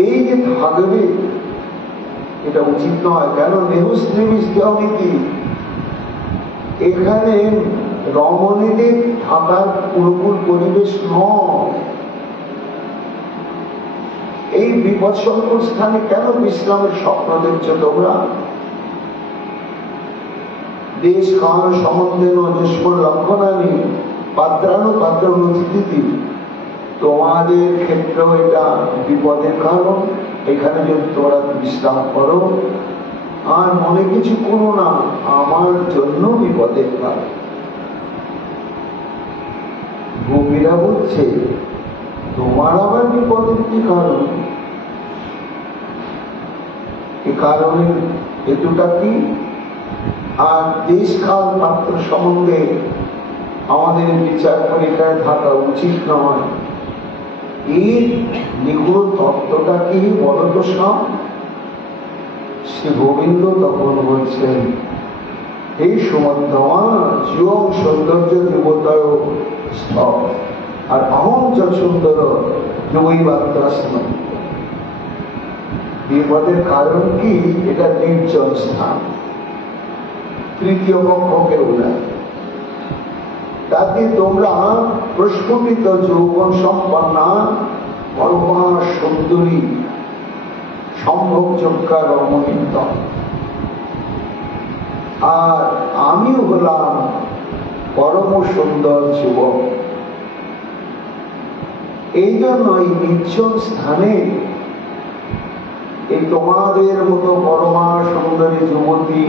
এই যে থাকবে, এটা উচিত নয়। কেন? নেহুস্ত্রীমিস্ত্রীতি, এখানে রমণীদের থাকার পুরোপুর পরিবেশ নয়। এই বিপদসংকুল স্থানে কেন বিশ্রামের স্বপ্ন দেখছো তোমরা? দেশ কাল সম্বন্ধে নজস্বর লক্ষণানি পাত্রানুপাত্র নথিতি, তোমাদের ক্ষেত্রেও এটা বিপদের কারণ। এখানে যদি তোমরা বিশ্রাম করো আর মনে কিছু করো না, আমার জন্য বিপদের কারণ। গোপীরা বলছে, তোমার আবার বিপদের কি কারণ? এই কারণের হেতুটা কি? আর দেশ কাল পাত্র সম্বন্ধে আমাদের বিচার করে এখানে থাকা উচিত নয়, এর নিগুড় তত্ত্বটা কি বলতো সব? শ্রী গোবিন্দ তখন বলছেন, এই সমর্থমা জীবন সৌন্দর্য দেবতায় স্থল, আর অহং চ সুন্দর যোগীবাত্রাস্ম। বিপদের কারণ কি? এটা নির্জন স্থান, তৃতীয় পক্ষ কেউ না। তাতে তোমরা প্রস্ফুটিত যৌবন সম্পন্না পরমা সুন্দরী সম্ভোগযোগ্যা রমণীত, আর আমিও হলাম পরম সুন্দর যুবক। এই জন্য এই নির্জন স্থানে এই তোমাদের মতো পরমা সুন্দরী যুবতী,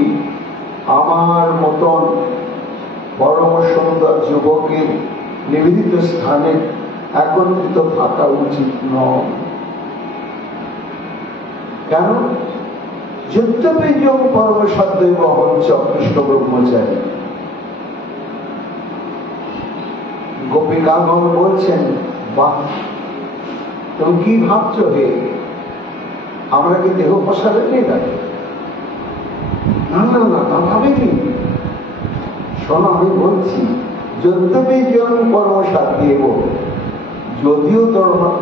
আমার মতন পরম সুন্দর যুবকের নিবেদিত স্থানে একত্রিত থাকা উচিত নয়। কেন? যুদ্ধবীর্যং পরমসদ্দৈব হঞ্চ কৃষ্ণ ব্রহ্মচারী। গোপিকাগণ বলছেন, বাহ, তুমি কি ভাবছো হে? আমরা কি দেহ প্রসারে নিয়ে থাকি? না না না, তা ভাবিনি। শোনো, আমি বলছি, যুদ্ধবীর্যং পরমসাধ্য, যদিও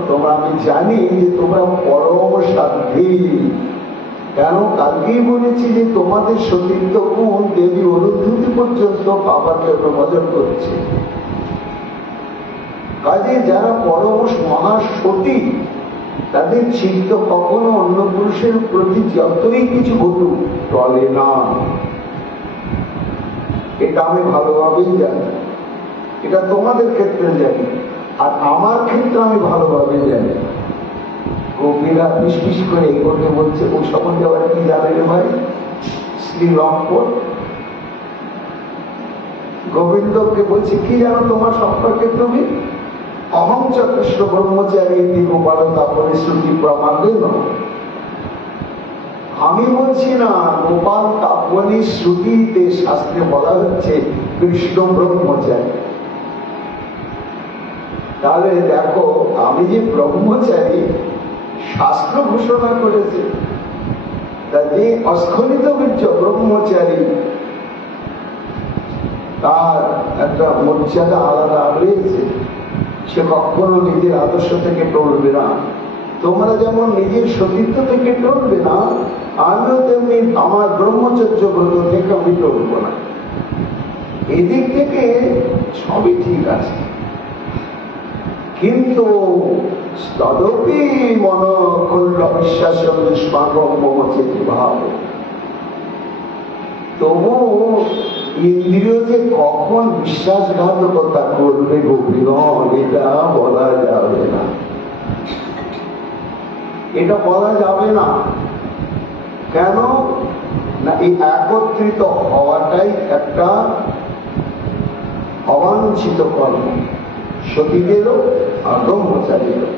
তোমরা, আমি জানি যে তোমরা পরম সাধ্বী। কেন? কালকেই বলেছি যে তোমাদের সতীর্থ গুণ দেবী অনুভূতি পর্যন্ত পাবার জন্য ভজন করছে। কাজে যারা পরম মহাসতী, তাদের চিত্ত কখনো অন্য পুরুষের প্রতি যতই কিছু ঘটুক টলে না। এটা আমি ভালোভাবেই জানি, এটা তোমাদের ক্ষেত্রে জানি, আর আমার ক্ষেত্রে আমি ভালোভাবে জানি। গোপীরা পিস করে এগোতে বলছে, ও সম্বন্ধে আবার কি জানে রে ভাই? শ্রী লম্পট গোবিন্দকে বলছে, কি জানো তোমার সম্পর্কে তুমি? অহং চ কৃষ্ণ ব্রহ্মচারী গোপালতা পরিশ্রুতি প্রমাণ দেন আমি বলছি না, গোপাল কাব্যনির শ্রুতিতে শাস্ত্রে বলা হচ্ছে কৃষ্ণ ব্রহ্মচারী। তাহলে দেখো, আমি যে ব্রহ্মচারী শাস্ত্র ঘোষণা করেছে, তা যে অস্খলিত বীর্য ব্রহ্মচারী তার একটা মর্যাদা আলাদা রয়েছে। সে কখনো নিজের আদর্শ থেকে টলবে না। তোমরা যেমন নিজের সতীত্ব থেকে টলবে না, আমিও তেমনি আমার ব্রহ্মচর্য ব্রত থেকে আমি টলব না। এদিক থেকে সবই ঠিক আছে, কিন্তু তদপি মন করল বিশ্বাস ভাব। তবু ইন্দ্রিয় যে কখন বিশ্বাসঘাতকতা করবে গোপীগণ, এটা বলা যাবে না, এটা বলা যাবে না। কেন না, এই একত্রিত হওয়াটাই একটা অবাঞ্ছিত কর্ম, সতীদেরও আর ব্রহ্মচারীরও।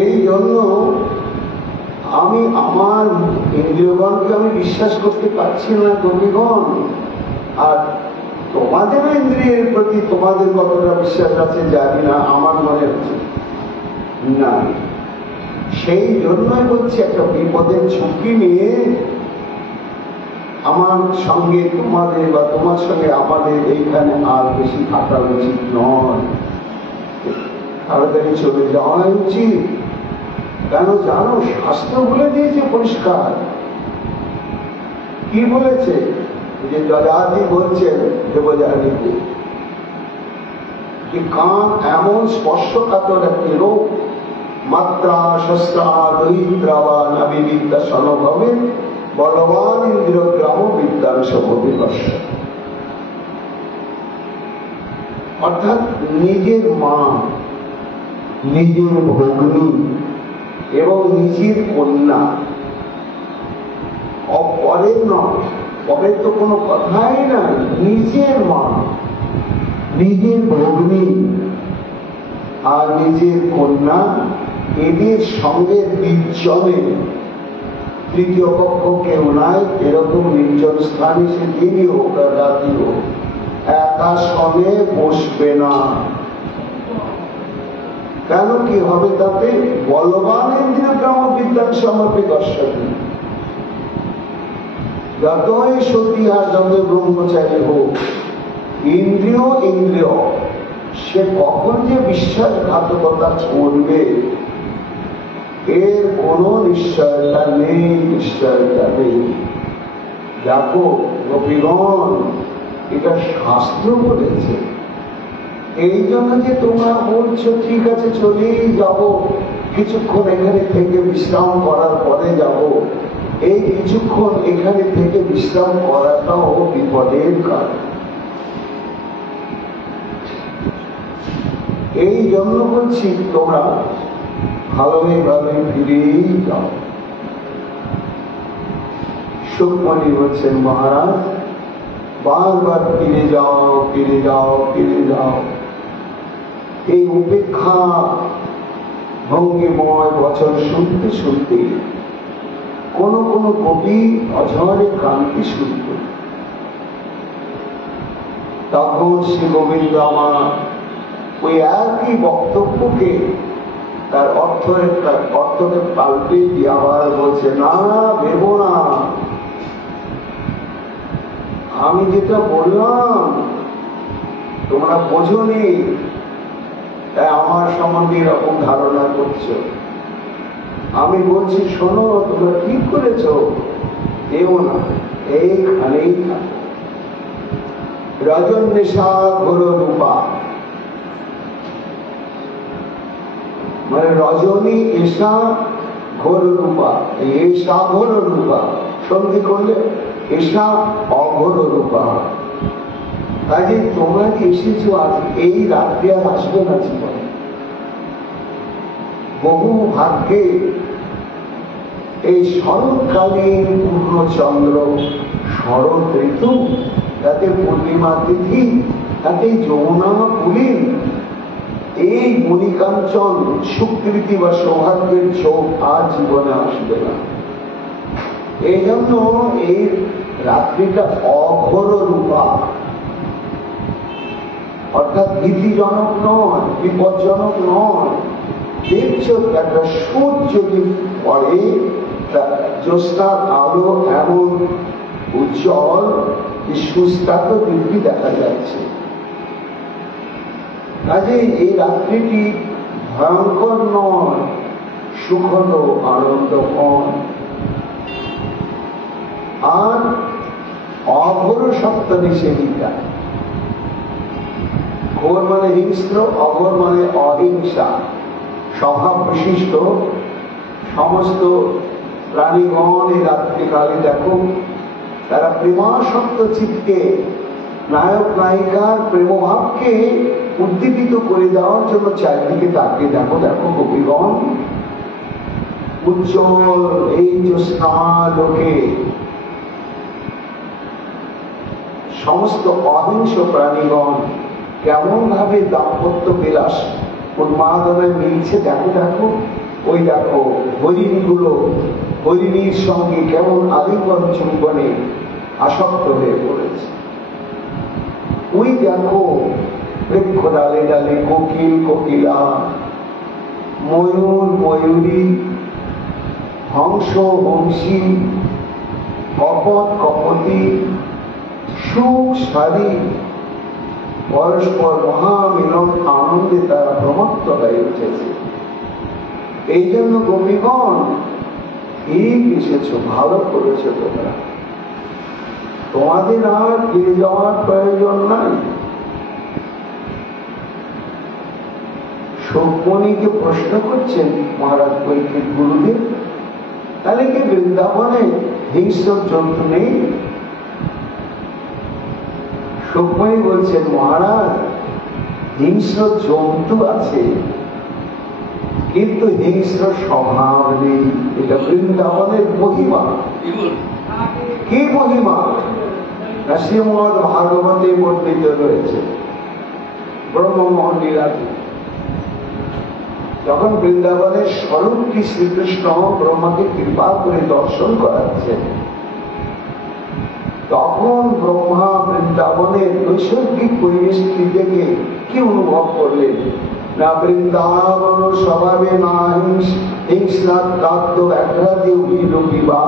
এই জন্য আমি আমার ইন্দ্রিয়গণকে আমি বিশ্বাস করতে পারছি না গোপীগণ। আর তোমাদের ইন্দ্রিয়ের প্রতি তোমাদের কতটা বিশ্বাস আছে জানি না, আমার মনে হচ্ছে না। সেই জন্যই বলছি, একটা বিপদের ঝুঁকি নিয়ে আমার সঙ্গে তোমাদের বা তোমার সঙ্গে আমাদের এইখানে আর বেশি থাকা উচিত নয়, তাড়াতাড়ি চলে যাওয়া উচিত। কেন জানো, শাস্ত্র বলে দিয়েছে পরিষ্কার। কি বলেছে? যে যজাতি বলছেন দেবযানীকে যে কান এমন স্পর্শকাতর একটি রোগ, মাত্রা শস্ত্রা দরিদ্রা বা নাবিবিদ্যা সনভবে বলবান ইন্দ্রিয়গ্রাম বিদ্যান সমবিকর্ষ। অর্থাৎ নিজের মা, নিজের ভগ্নী এবং নিজের কন্যা, অপরের নয়, পরের তো কোনো কথাই নাই, নিজের মা, নিজের ভগ্নী আর নিজের কন্যা, এদের সঙ্গে নির্জনে, তৃতীয় পক্ষ কেউ নাই, এরকম নির্জন স্থানে সে দিনই হোক আর রাতি হোক, একা সঙ্গে বসবে না। কেন, কি হবে তাতে? বলবান ইন্দ্রিয়গ্রাম বিদ্যান সমবিকর্ষতি। যতই সতী আর যত ব্রহ্মচারী হোক, ইন্দ্রিয় ইন্দ্রিয়, সে কখন যে বিশ্বাসঘাতকতা করবে এর কোনো নিশ্চয়তা নেই, নিশ্চয়তা নেই। দেখো গোপীগণ, এটা শাস্ত্র বলেছে। এই জন্য যে তোমরা বলছো ঠিক আছে চলেই যাব, কিছুক্ষণ এখানে থেকে বিশ্রাম করার পরে যাব, এই কিছুক্ষণ এখানে থেকে বিশ্রাম করাটাও বিপদের কারণ। এই জন্য বলছি তোমরা ভালোভাবে ফিরেই যাও। সুখমণি বলছেন, মহারাজ বারবার ফিরে যাও, ফিরে যাও, ফিরে যাও। এই উপেক্ষা ভঙ্গিময় বচন শুনতে শুনতে কোন কোন কবি অঝরে কান্তি শুরু করে। তখন শ্রী গোবিন্দ আমার ওই একই বক্তব্যকে তার অর্থকে পাল্টে দিয়ে আবার বলছে, না ভেবো না, আমি যেটা বললাম তোমরা বোঝনি, তাই আমার সম্বন্ধে এরকম ধারণা করছো। আমি বলছি শোনো, তোমরা ঠিক করেছ, এও না, এইখানেই থাকো। রজন নেশা ঘোর রূপা, মানে রজনী এসা ঘোর রূপা, এসা ঘোর রূপা সন্ধি করলে এসা অঘোর রূপা। কাজে তোমরা কি এসেছো আজ, এই রাত্রে আর আসবে না জীবনে। বহু ভাগ্যে এই শরৎকালীন পূর্ণচন্দ্র, শরৎ ঋতু, তাতে পূর্ণিমা তিথি, তাতে যমুনা পুলিন, এই মণিকাঞ্চন সুকৃতি বা সৌভাগ্যের চোখ আর জীবনে আসবে না। এই জন্য এই রাত্রিটা অঘোর রূপা, অর্থাৎ ভীতিজনক নয়, বিপজ্জনক নয়। দেখছো একটা সূর্য যদি পড়ে, জ্যোৎস্নার আলো এমন উজ্জ্বল, সুস্থাত দিব্যি দেখা যাচ্ছে। কাজে এই রাত্রিটি ভয়ঙ্কর নয়, সুখদ আনন্দময়। আর অঘোর সপ্তনিষেধিকা, ঘোর মানে হিংস্র, অঘোর মানে অহিংসা স্বভাব বিশিষ্ট সমস্ত প্রাণীগণ এই রাত্রিকালে দেখো তারা প্রেমাসক্ত চিত্তে নায়ক নায়িকার প্রেমভাবকে উদ্দীপিত করে দেওয়ার জন্য চারিদিকে তাকে দেখো। দেখো গোপীগণ উজ্জ্বল এই জ্যোৎস্নালোকে সমস্ত অহিংস প্রাণীগণ কেমন ভাবে দাম্পত্য বিলাস উন্মাদনায় মিলছে। দেখো দেখো, ওই দেখো হরিণীগুলো হরিণীর সঙ্গে কেমন আলিঙ্গন চুম্বনে আসক্ত হয়ে পড়েছে। ওই দেখো বৃক্ষ ডালে ডালে কোকিল কোকিলা, ময়ূর ময়ূরী, হংস হংসী, কপট কপতি, সুখ সারি পরস্পর মহামিলন আনন্দে তারা প্রমত্ত হয়ে উঠেছে। এই জন্য গোপীগণ ঠিক এসেছ, ভালো করেছ তোমরা, তোমাদের আর ফিরে যাওয়ার প্রয়োজন নাই। শোকমণিকে প্রশ্ন করছেন মহারাজ পরীক্ষিত গুরুদেব, তাহলে কি বৃন্দাবনে হিংস্র জন্তু নেই? শোকমণি বলছেন মহারাজ হিংস্র জন্তু আছে, কিন্তু হিংস্র স্বভাব নেই। এটা বৃন্দাবনের মহিমা। কি মহিমা? শ্রীমদ ভাগবতে বর্ণিত রয়েছে। ব্রহ্মমোহন লীলাতে যখন বৃন্দাবনের স্বরূপটি শ্রীকৃষ্ণ ব্রহ্মাকে কৃপা করে দর্শন করাচ্ছেন, তখন ব্রহ্মা বৃন্দাবনের নৈসর্গিক পরিবেশটি দেখে কি অনুভব করলেন? না বৃন্দাবন স্বভাবে না হিংস্রাত তত্ত্ব একরাতে অভিলোকিবা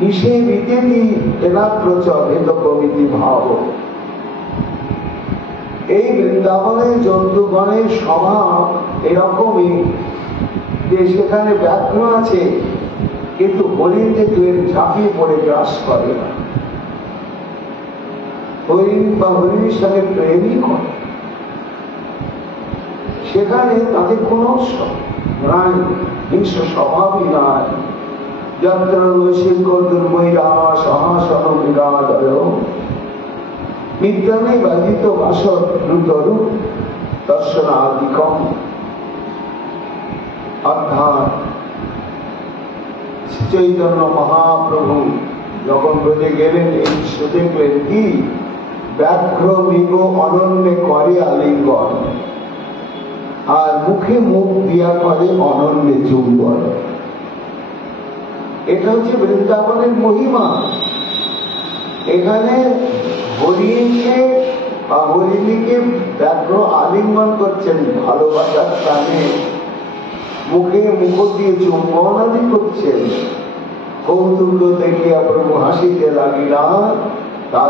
নিষেধিতেতি তেনাত্রচ ভেদ প্রভৃতি ভাব। এই বৃন্দাবনের জন্তুগণের স্বভাব এরকমই যে সেখানে ব্যাঘ্র আছে, কিন্তু হরিণ দেখলেন ঝাঁপিয়ে পড়ে গ্রাস করে না। হরিণ বা হরিণের সঙ্গে প্রেমই করে, সেখানে তাদের কোন হিংস্র স্বভাবই নাই। যন্ত্র নৈশিক দুর্ময়ীরা সহাসন বিরাদয় বিজ্ঞানে বাধিত বাসর দ্রুতরূপ দর্শনাদিকম। অর্থাৎ চৈতন্য মহাপ্রভু যখন ব্রজে গেলেন, এই দৃশ্য দেখলেন কি ব্যাঘ্র মৃগ অনন্যে করে আলিঙ্গন, আর মুখে মুখ দিয়া করে অনন্যে চুম্বন। এটা হচ্ছে বৃন্দাবনের মহিমা। এখানে হরিণকে বা হরিণীকে ব্যাঘ্র আলিঙ্গন করছেন ভালোবাসার টানে, মুখে মুখ দিয়ে চুম্বন আদি করছেন। কৌতুক দেখিয়া প্রভু হাসিতে লাগিলা, তা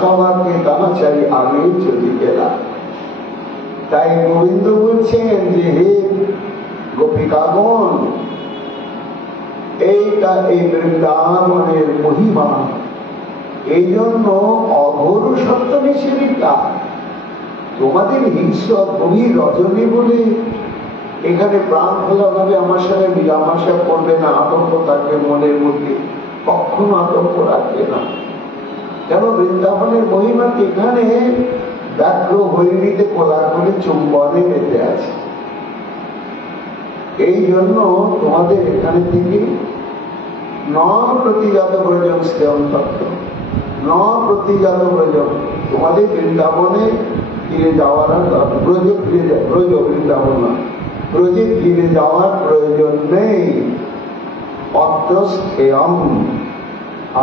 সবাকে তামাচারি আগে চলি গেলা। তাই গোবিন্দ বলছেন যে হে গোপিকাগণ, এইটা এই বৃন্দাবনের মহিমা। এই জন্য অঘোর সপ্তমী সেবিকা, তোমাদের হিংস্র গভীর রজনী বলে এখানে প্রাণ খোলা ভাবে আমার সঙ্গে মিলামেশা করবে না, আতঙ্ক থাকবে মনের মধ্যে, কখনো আতঙ্ক রাখবে না। কেন বৃন্দাবনের মহিমা এখানে ব্যাঘ্র হরিণীতে কোলাকুলি চুম্বনে মেতে আছে। এই জন্য তোমাদের এখানে থেকে ন প্রতিজাত ব্রজং স্থেয়ং তত্ত্ব, ন প্রতিজাত ব্রজং, তোমাদের বৃন্দাবনে ফিরে যাওয়ার ব্রজে ব্রজ বৃন্দাবন না, ব্রজে ফিরে যাওয়ার প্রয়োজন নেই। অত্রস্থেয়ম,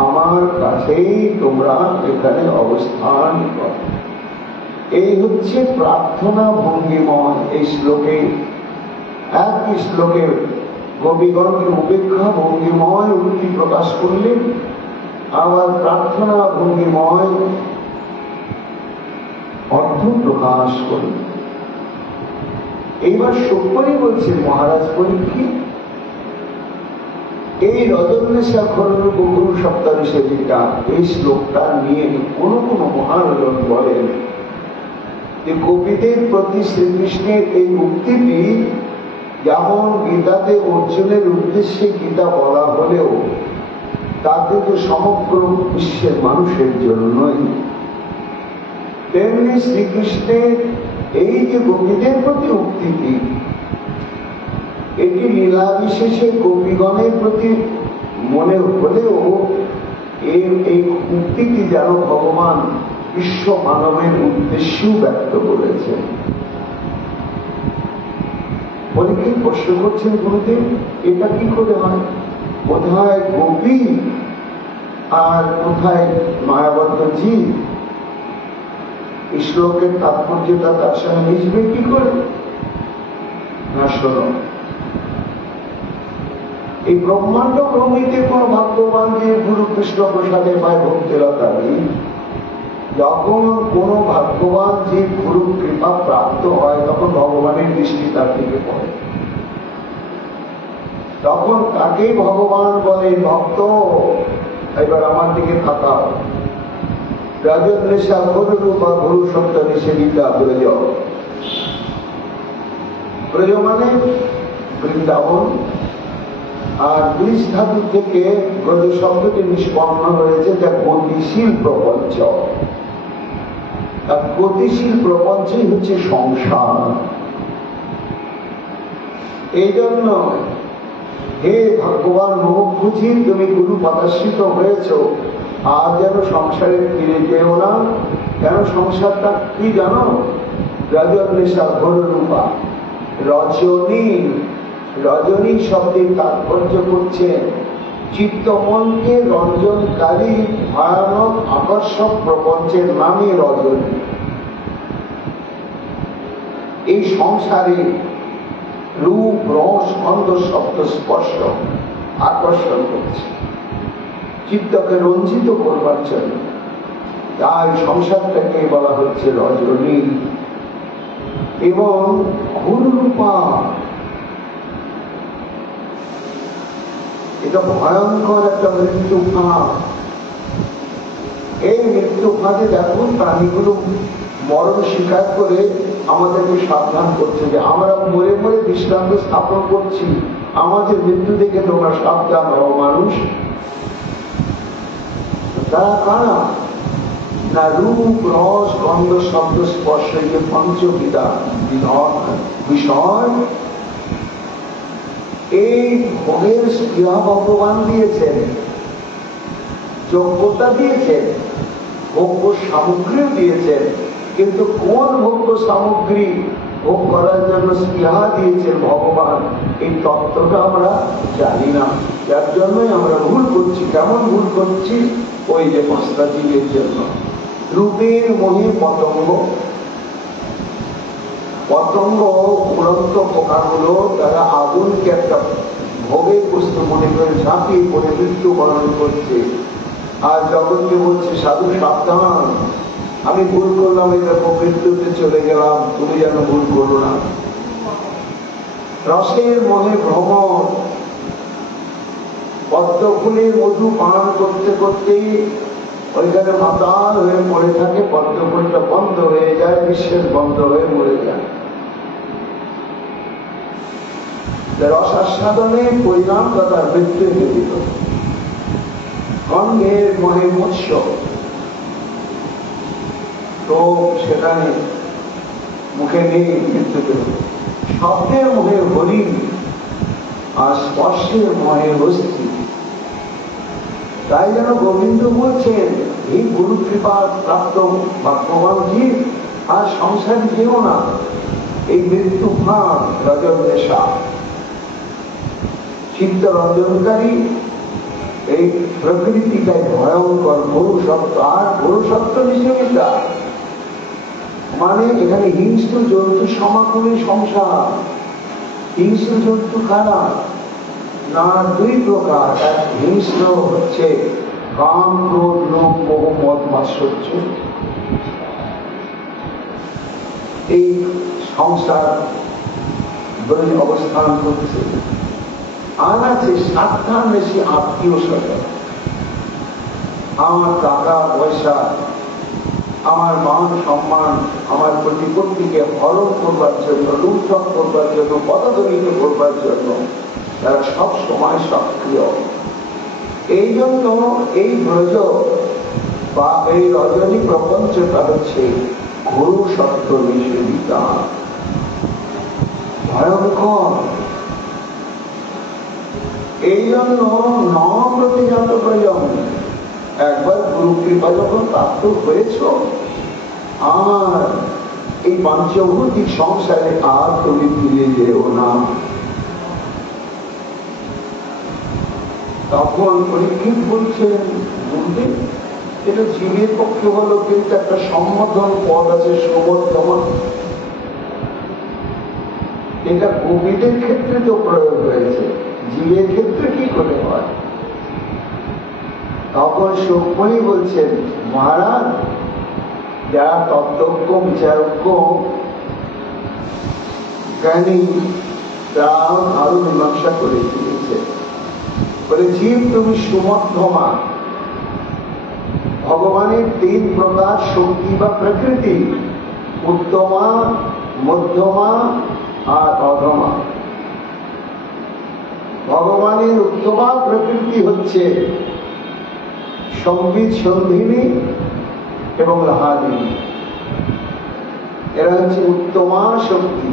আমার কাছেই তোমরা এখানে অবস্থান করো। এই হচ্ছে প্রার্থনা ভঙ্গিময়। এই শ্লোকে, এক শ্লোকে গোপীগণকে উপেক্ষা ভঙ্গিময় উক্তি প্রকাশ করলেন, আবার প্রার্থনা ভঙ্গিময় অর্থ প্রকাশ করলেন। এইবার সুপরি বলছেন, মহারাজ পরীক্ষিত, এই রজন্যেশা খররূপ গুরু সপ্তাহে সেবিকা, এই শ্লোকটা নিয়ে কোন কোন মহাজন বলেন যে গোপীদের প্রতি শ্রীকৃষ্ণের এই উক্তিটি যেমন গীতাতে অর্জুনের উদ্দেশ্যে গীতা বলা হলেও তাতে তো সমগ্র বিশ্বের মানুষের জন্যই, তেমনি শ্রীকৃষ্ণের এই যে গোপীদের প্রতি উক্তিটি, এটি লীলা বিশেষে গোপীগণের প্রতি মনে হলেও এই উক্তিটি যেন ভগবান বিশ্ব মানবের উদ্দেশ্যেও ব্যক্ত করেছেন। পরীক্ষিত প্রশ্ন করছেন, গুরুদেব এটা কি করে হয়? কোথায় গোপী আর কোথায় মায়াবদ্ধ জীব? শ্লোকের তাৎপর্যটা তার সঙ্গে মিশবে কি করে? না, শোনো, এই ব্রহ্মাণ্ড ভূমিতে কোন ভাগ্যবান যে গুরু কৃষ্ণ প্রসাদের পায় ভক্তিলতা নেই। যখন কোন ভাগ্যবান যে গুরু কৃপা প্রাপ্ত হয় তখন ভগবানের দৃষ্টি তার দিকে পড়ে, তখন তাকেই ভগবান বলেন, ভক্ত এবার আমার দিকে তাকাও। রাজন্যেশা খররূপা গুরু সপ্তাহে সেবিকা ব্রজ, ব্রজ মানে বৃন্দাবন, আর বীজ ধাতু থেকে ব্রজ শব্দটি নিষ্পন্ন হয়েছে, যা গতিশীল প্রপঞ্চ। গতিশীল প্রপঞ্চই হচ্ছে সংসার। এই জন্য হে ভগবান মুমুক্ষুজি, তুমি গুরু পদাশ্রিত হয়েছ, আর যেন সংসারে ফিরে যেও না। কেন? সংসারটা কি জানো? রজন্যেশা ঘোররূপা, রজনী। রজনী শব্দের তাৎপর্য করছে চিত্তমনকে রঞ্জনকারী ভয়ানক আকর্ষক প্রপঞ্চের নামে রজনী। এই সংসারে রূপ, রস, গন্ধ, শব্দ, স্পর্শ আকর্ষণ করছে চিত্তকে রঞ্জিত করবার জন্য, তাই সংসারটাকে বলা হচ্ছে রজনী। এবং ঘোররূপা, এটা ভয়ঙ্কর একটা মৃত্যু ফাঁদ। এই মৃত্যু ফাঁদে দেখুন প্রাণীগুলো মরণ স্বীকার করে আমাদেরকে সাবধান করছে যে আমরা মরে মরে দৃষ্টান্ত স্থাপন করছি, আমাদের মৃত্যু দেখে তোমরা সাবধান হও মানুষ। তারা কারা? না, রূপ, রস, গন্ধ, শব্দ, স্পর্শ, যে পঞ্চবিধা বিষয়, এই ভোগের স্পৃহা ভগবান দিয়েছেন, যোগ্যতা দিয়েছেন, ভোগ্য সামগ্রীও দিয়েছেন, কিন্তু কোন ভোগ্য সামগ্রী ভোগ করার জন্য স্পৃহা দিয়েছেন ভগবান, এই তত্ত্বটা আমরা জানি না। যার জন্যই আমরা ভুল করছি। কেমন ভুল করছি? ওই যে পাঁচটা জীবের জন্য। রূপের মোহে পতঙ্গ, পতঙ্গ উড়ন্ত পোকাগুলো তারা আগুনকে একটা ভোগের বস্তু মনে করে ঝাঁপিয়ে পড়ে মৃত্যুবরণ করছে। আর জগৎকে বলছে, সাধু সাবধান, আমি ভুল করলাম, এরকম মৃত্যুতে চলে গেলাম, তুমি যেন ভুল করো না। রসের মোহে ভ্রমণ, পদ্ম ফুলের মধু পান করতে করতেই ওইখানে মাতাল হয়ে পড়ে থাকে, পদ্ম ফুলটা বন্ধ হয়ে যায়, বিশ্বাস বন্ধ হয়ে মরে যায়। রস আস্বাদনে পরিণাম তার মৃত্যু ঘটিত। গন্ধের মোহে মৎস্য, তো সেখানে মুখে নেই, মৃত্যুতে। শব্দের মোহে হরিণ, আর স্পর্শের মোহে হস্তি। তাই যেন গোবিন্দ বলছেন, এই গুরু কৃপা প্রাপ্ত ভগবান জীব আর সংসারে যেও না, এই মৃত্যু ভাব রজব নেশা চিত্ত রঞ্জনকারী এই প্রকৃতিটাই ভয়ঙ্কর পুরুষত্ব। আর পুরুষত্ব নিষেধিতা মানে এখানে হিংস্র জন্তু সমাকুলে সংসার। হিংস্র জন্তু কারা না, দুই প্রকার। এক হিংস্র হচ্ছে কাম, ক্রোধ, লোভ, মোহ, মদ, মাৎসর্য। এই সংসার অবস্থান করছে। আর আছে স্বার্থান্বেষী আত্মীয় স্বজন। আমার টাকা পয়সা, আমার মান সম্মান, আমার প্রতিপত্তিকে হরণ করবার জন্য, লুণ্ঠন করবার জন্য, পদদলিত করবার জন্য তারা সব সময় সক্রিয়। এই জন্য এই ব্রজ বা এই রজনী প্রপঞ্চটা হচ্ছে গুরু সত্য নিষেধিতা, ভয়ঙ্কর। এই জন্য নবপ্রতিজাত প্রয়োজন। একবার গুরু কৃপা যখন প্রাপ্ত হয়েছ, আর এই পঞ্চভৌতিক সংসারে আর তুমি ফিরে যেও না। তখন পরীক্ষিত বলছেন, বুঝলি এটা জীবের পক্ষে হলো, কিন্তু একটা সম্বোধন পদ আছে, সমর্থমান। এটা কবিদের ক্ষেত্রে তো প্রয়োগ হয়েছে, জীবের ক্ষেত্রে কি করে হয়? তখন সুখময়ী বলছেন, মহারাজ যারা তত্ত্বজ্ঞ বিচারজ্ঞ জ্ঞানী তারা আরো মীমাংসা করে দিয়েছে। বলে জীব তুমি সুমধ্যমান। ভগবানের তিন প্রকার শক্তি বা প্রকৃতি, উত্তমা, মধ্যমা আর অধমা। ভগবানের উত্তমা প্রকৃতি হচ্ছে সম্বিত, সন্ধিনী এবং লাহাদিনী। এরা হচ্ছে উত্তমা শক্তি।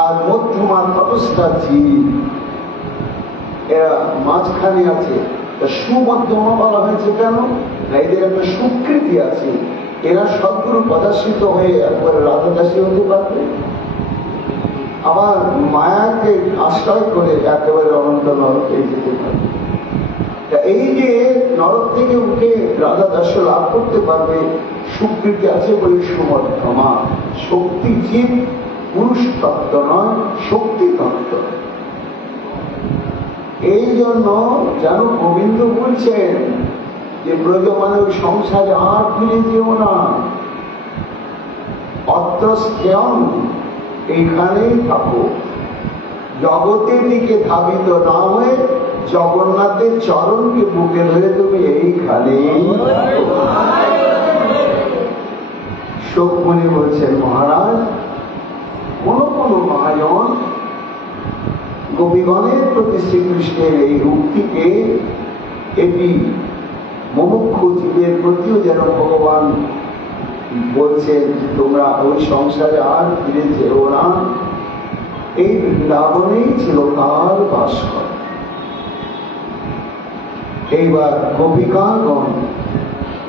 আর মধ্যমা তপস্যা জীব, এরা মাঝখানে আছে। সুমধ্যমা বলা হয়েছে কেন? এদের একটা সুকৃতি আছে। এরা সদ্গুরু পদাশ্রিত হয়ে একবারে রাধাদাসী হতে পারবে, আবার মায়াকে আশ্রয় করে একেবারে অনন্ত নরকে যেতে পারবে। এই যে নরক থেকে উঠে রাধাদাস লাভ করতে পারবে, সুকৃতি আছে বলে সুমধ্যমা। শক্তি জীব, পুরুষ তত্ত্ব নয়, শক্তি তত্ত্ব। এই জন্য যেন গোবিন্দ বলছেন যে ব্রজ মানে সংসারে আর ফিরে যেও না, অত্রস্থ্যং, এইখানেই থাকো। জগতের দিকে ধাবিত না হয়ে জগন্নাথের চরণকে বুকে ধরে তুমি এইখানেই। শোকমণি বলছেন, মহারাজ কোন কোন মহাজন গোপীগণের প্রতি শ্রীকৃষ্ণের এই রূপটিকে এটি মুমুক্ষু জীবের প্রতিও যেন ভগবান বলছেন তোমরা ওই সংসারে আর ফিরে যেও না, এই বৃন্দাবনেই চিরকাল বাস করে। এইবার গোপিকাগণ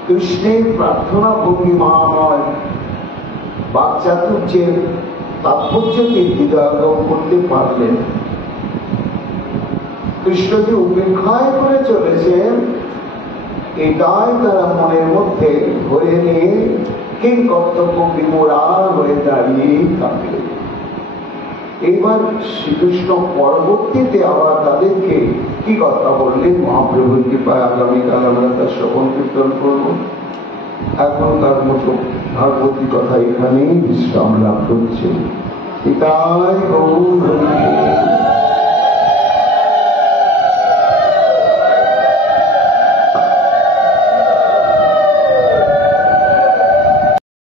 কৃষ্ণের প্রার্থনা ভঙ্গিমাময় বাকচাতুর্যের তাৎপর্যকে হৃদয়ঙ্গম করতে পারলেন। কৃষ্ণ যে উপেক্ষায় করে চলেছেন এটাই তারা মনের মধ্যে ধরে নিয়ে কি কর্তব্য বিমূঢ় হয়ে দাঁড়িয়ে থাকে। এবার শ্রীকৃষ্ণ পরবর্তীতে আবার তাদেরকে কি কথা বললেন মহাপ্রভুর কৃপায় আগামীকাল আমরা তার শ্রবণ কীর্তন করব। এখন তার মতো ভাগবতী কথা এখানেই বিশ্রাম লাভ করছে। সীতায় গৌর।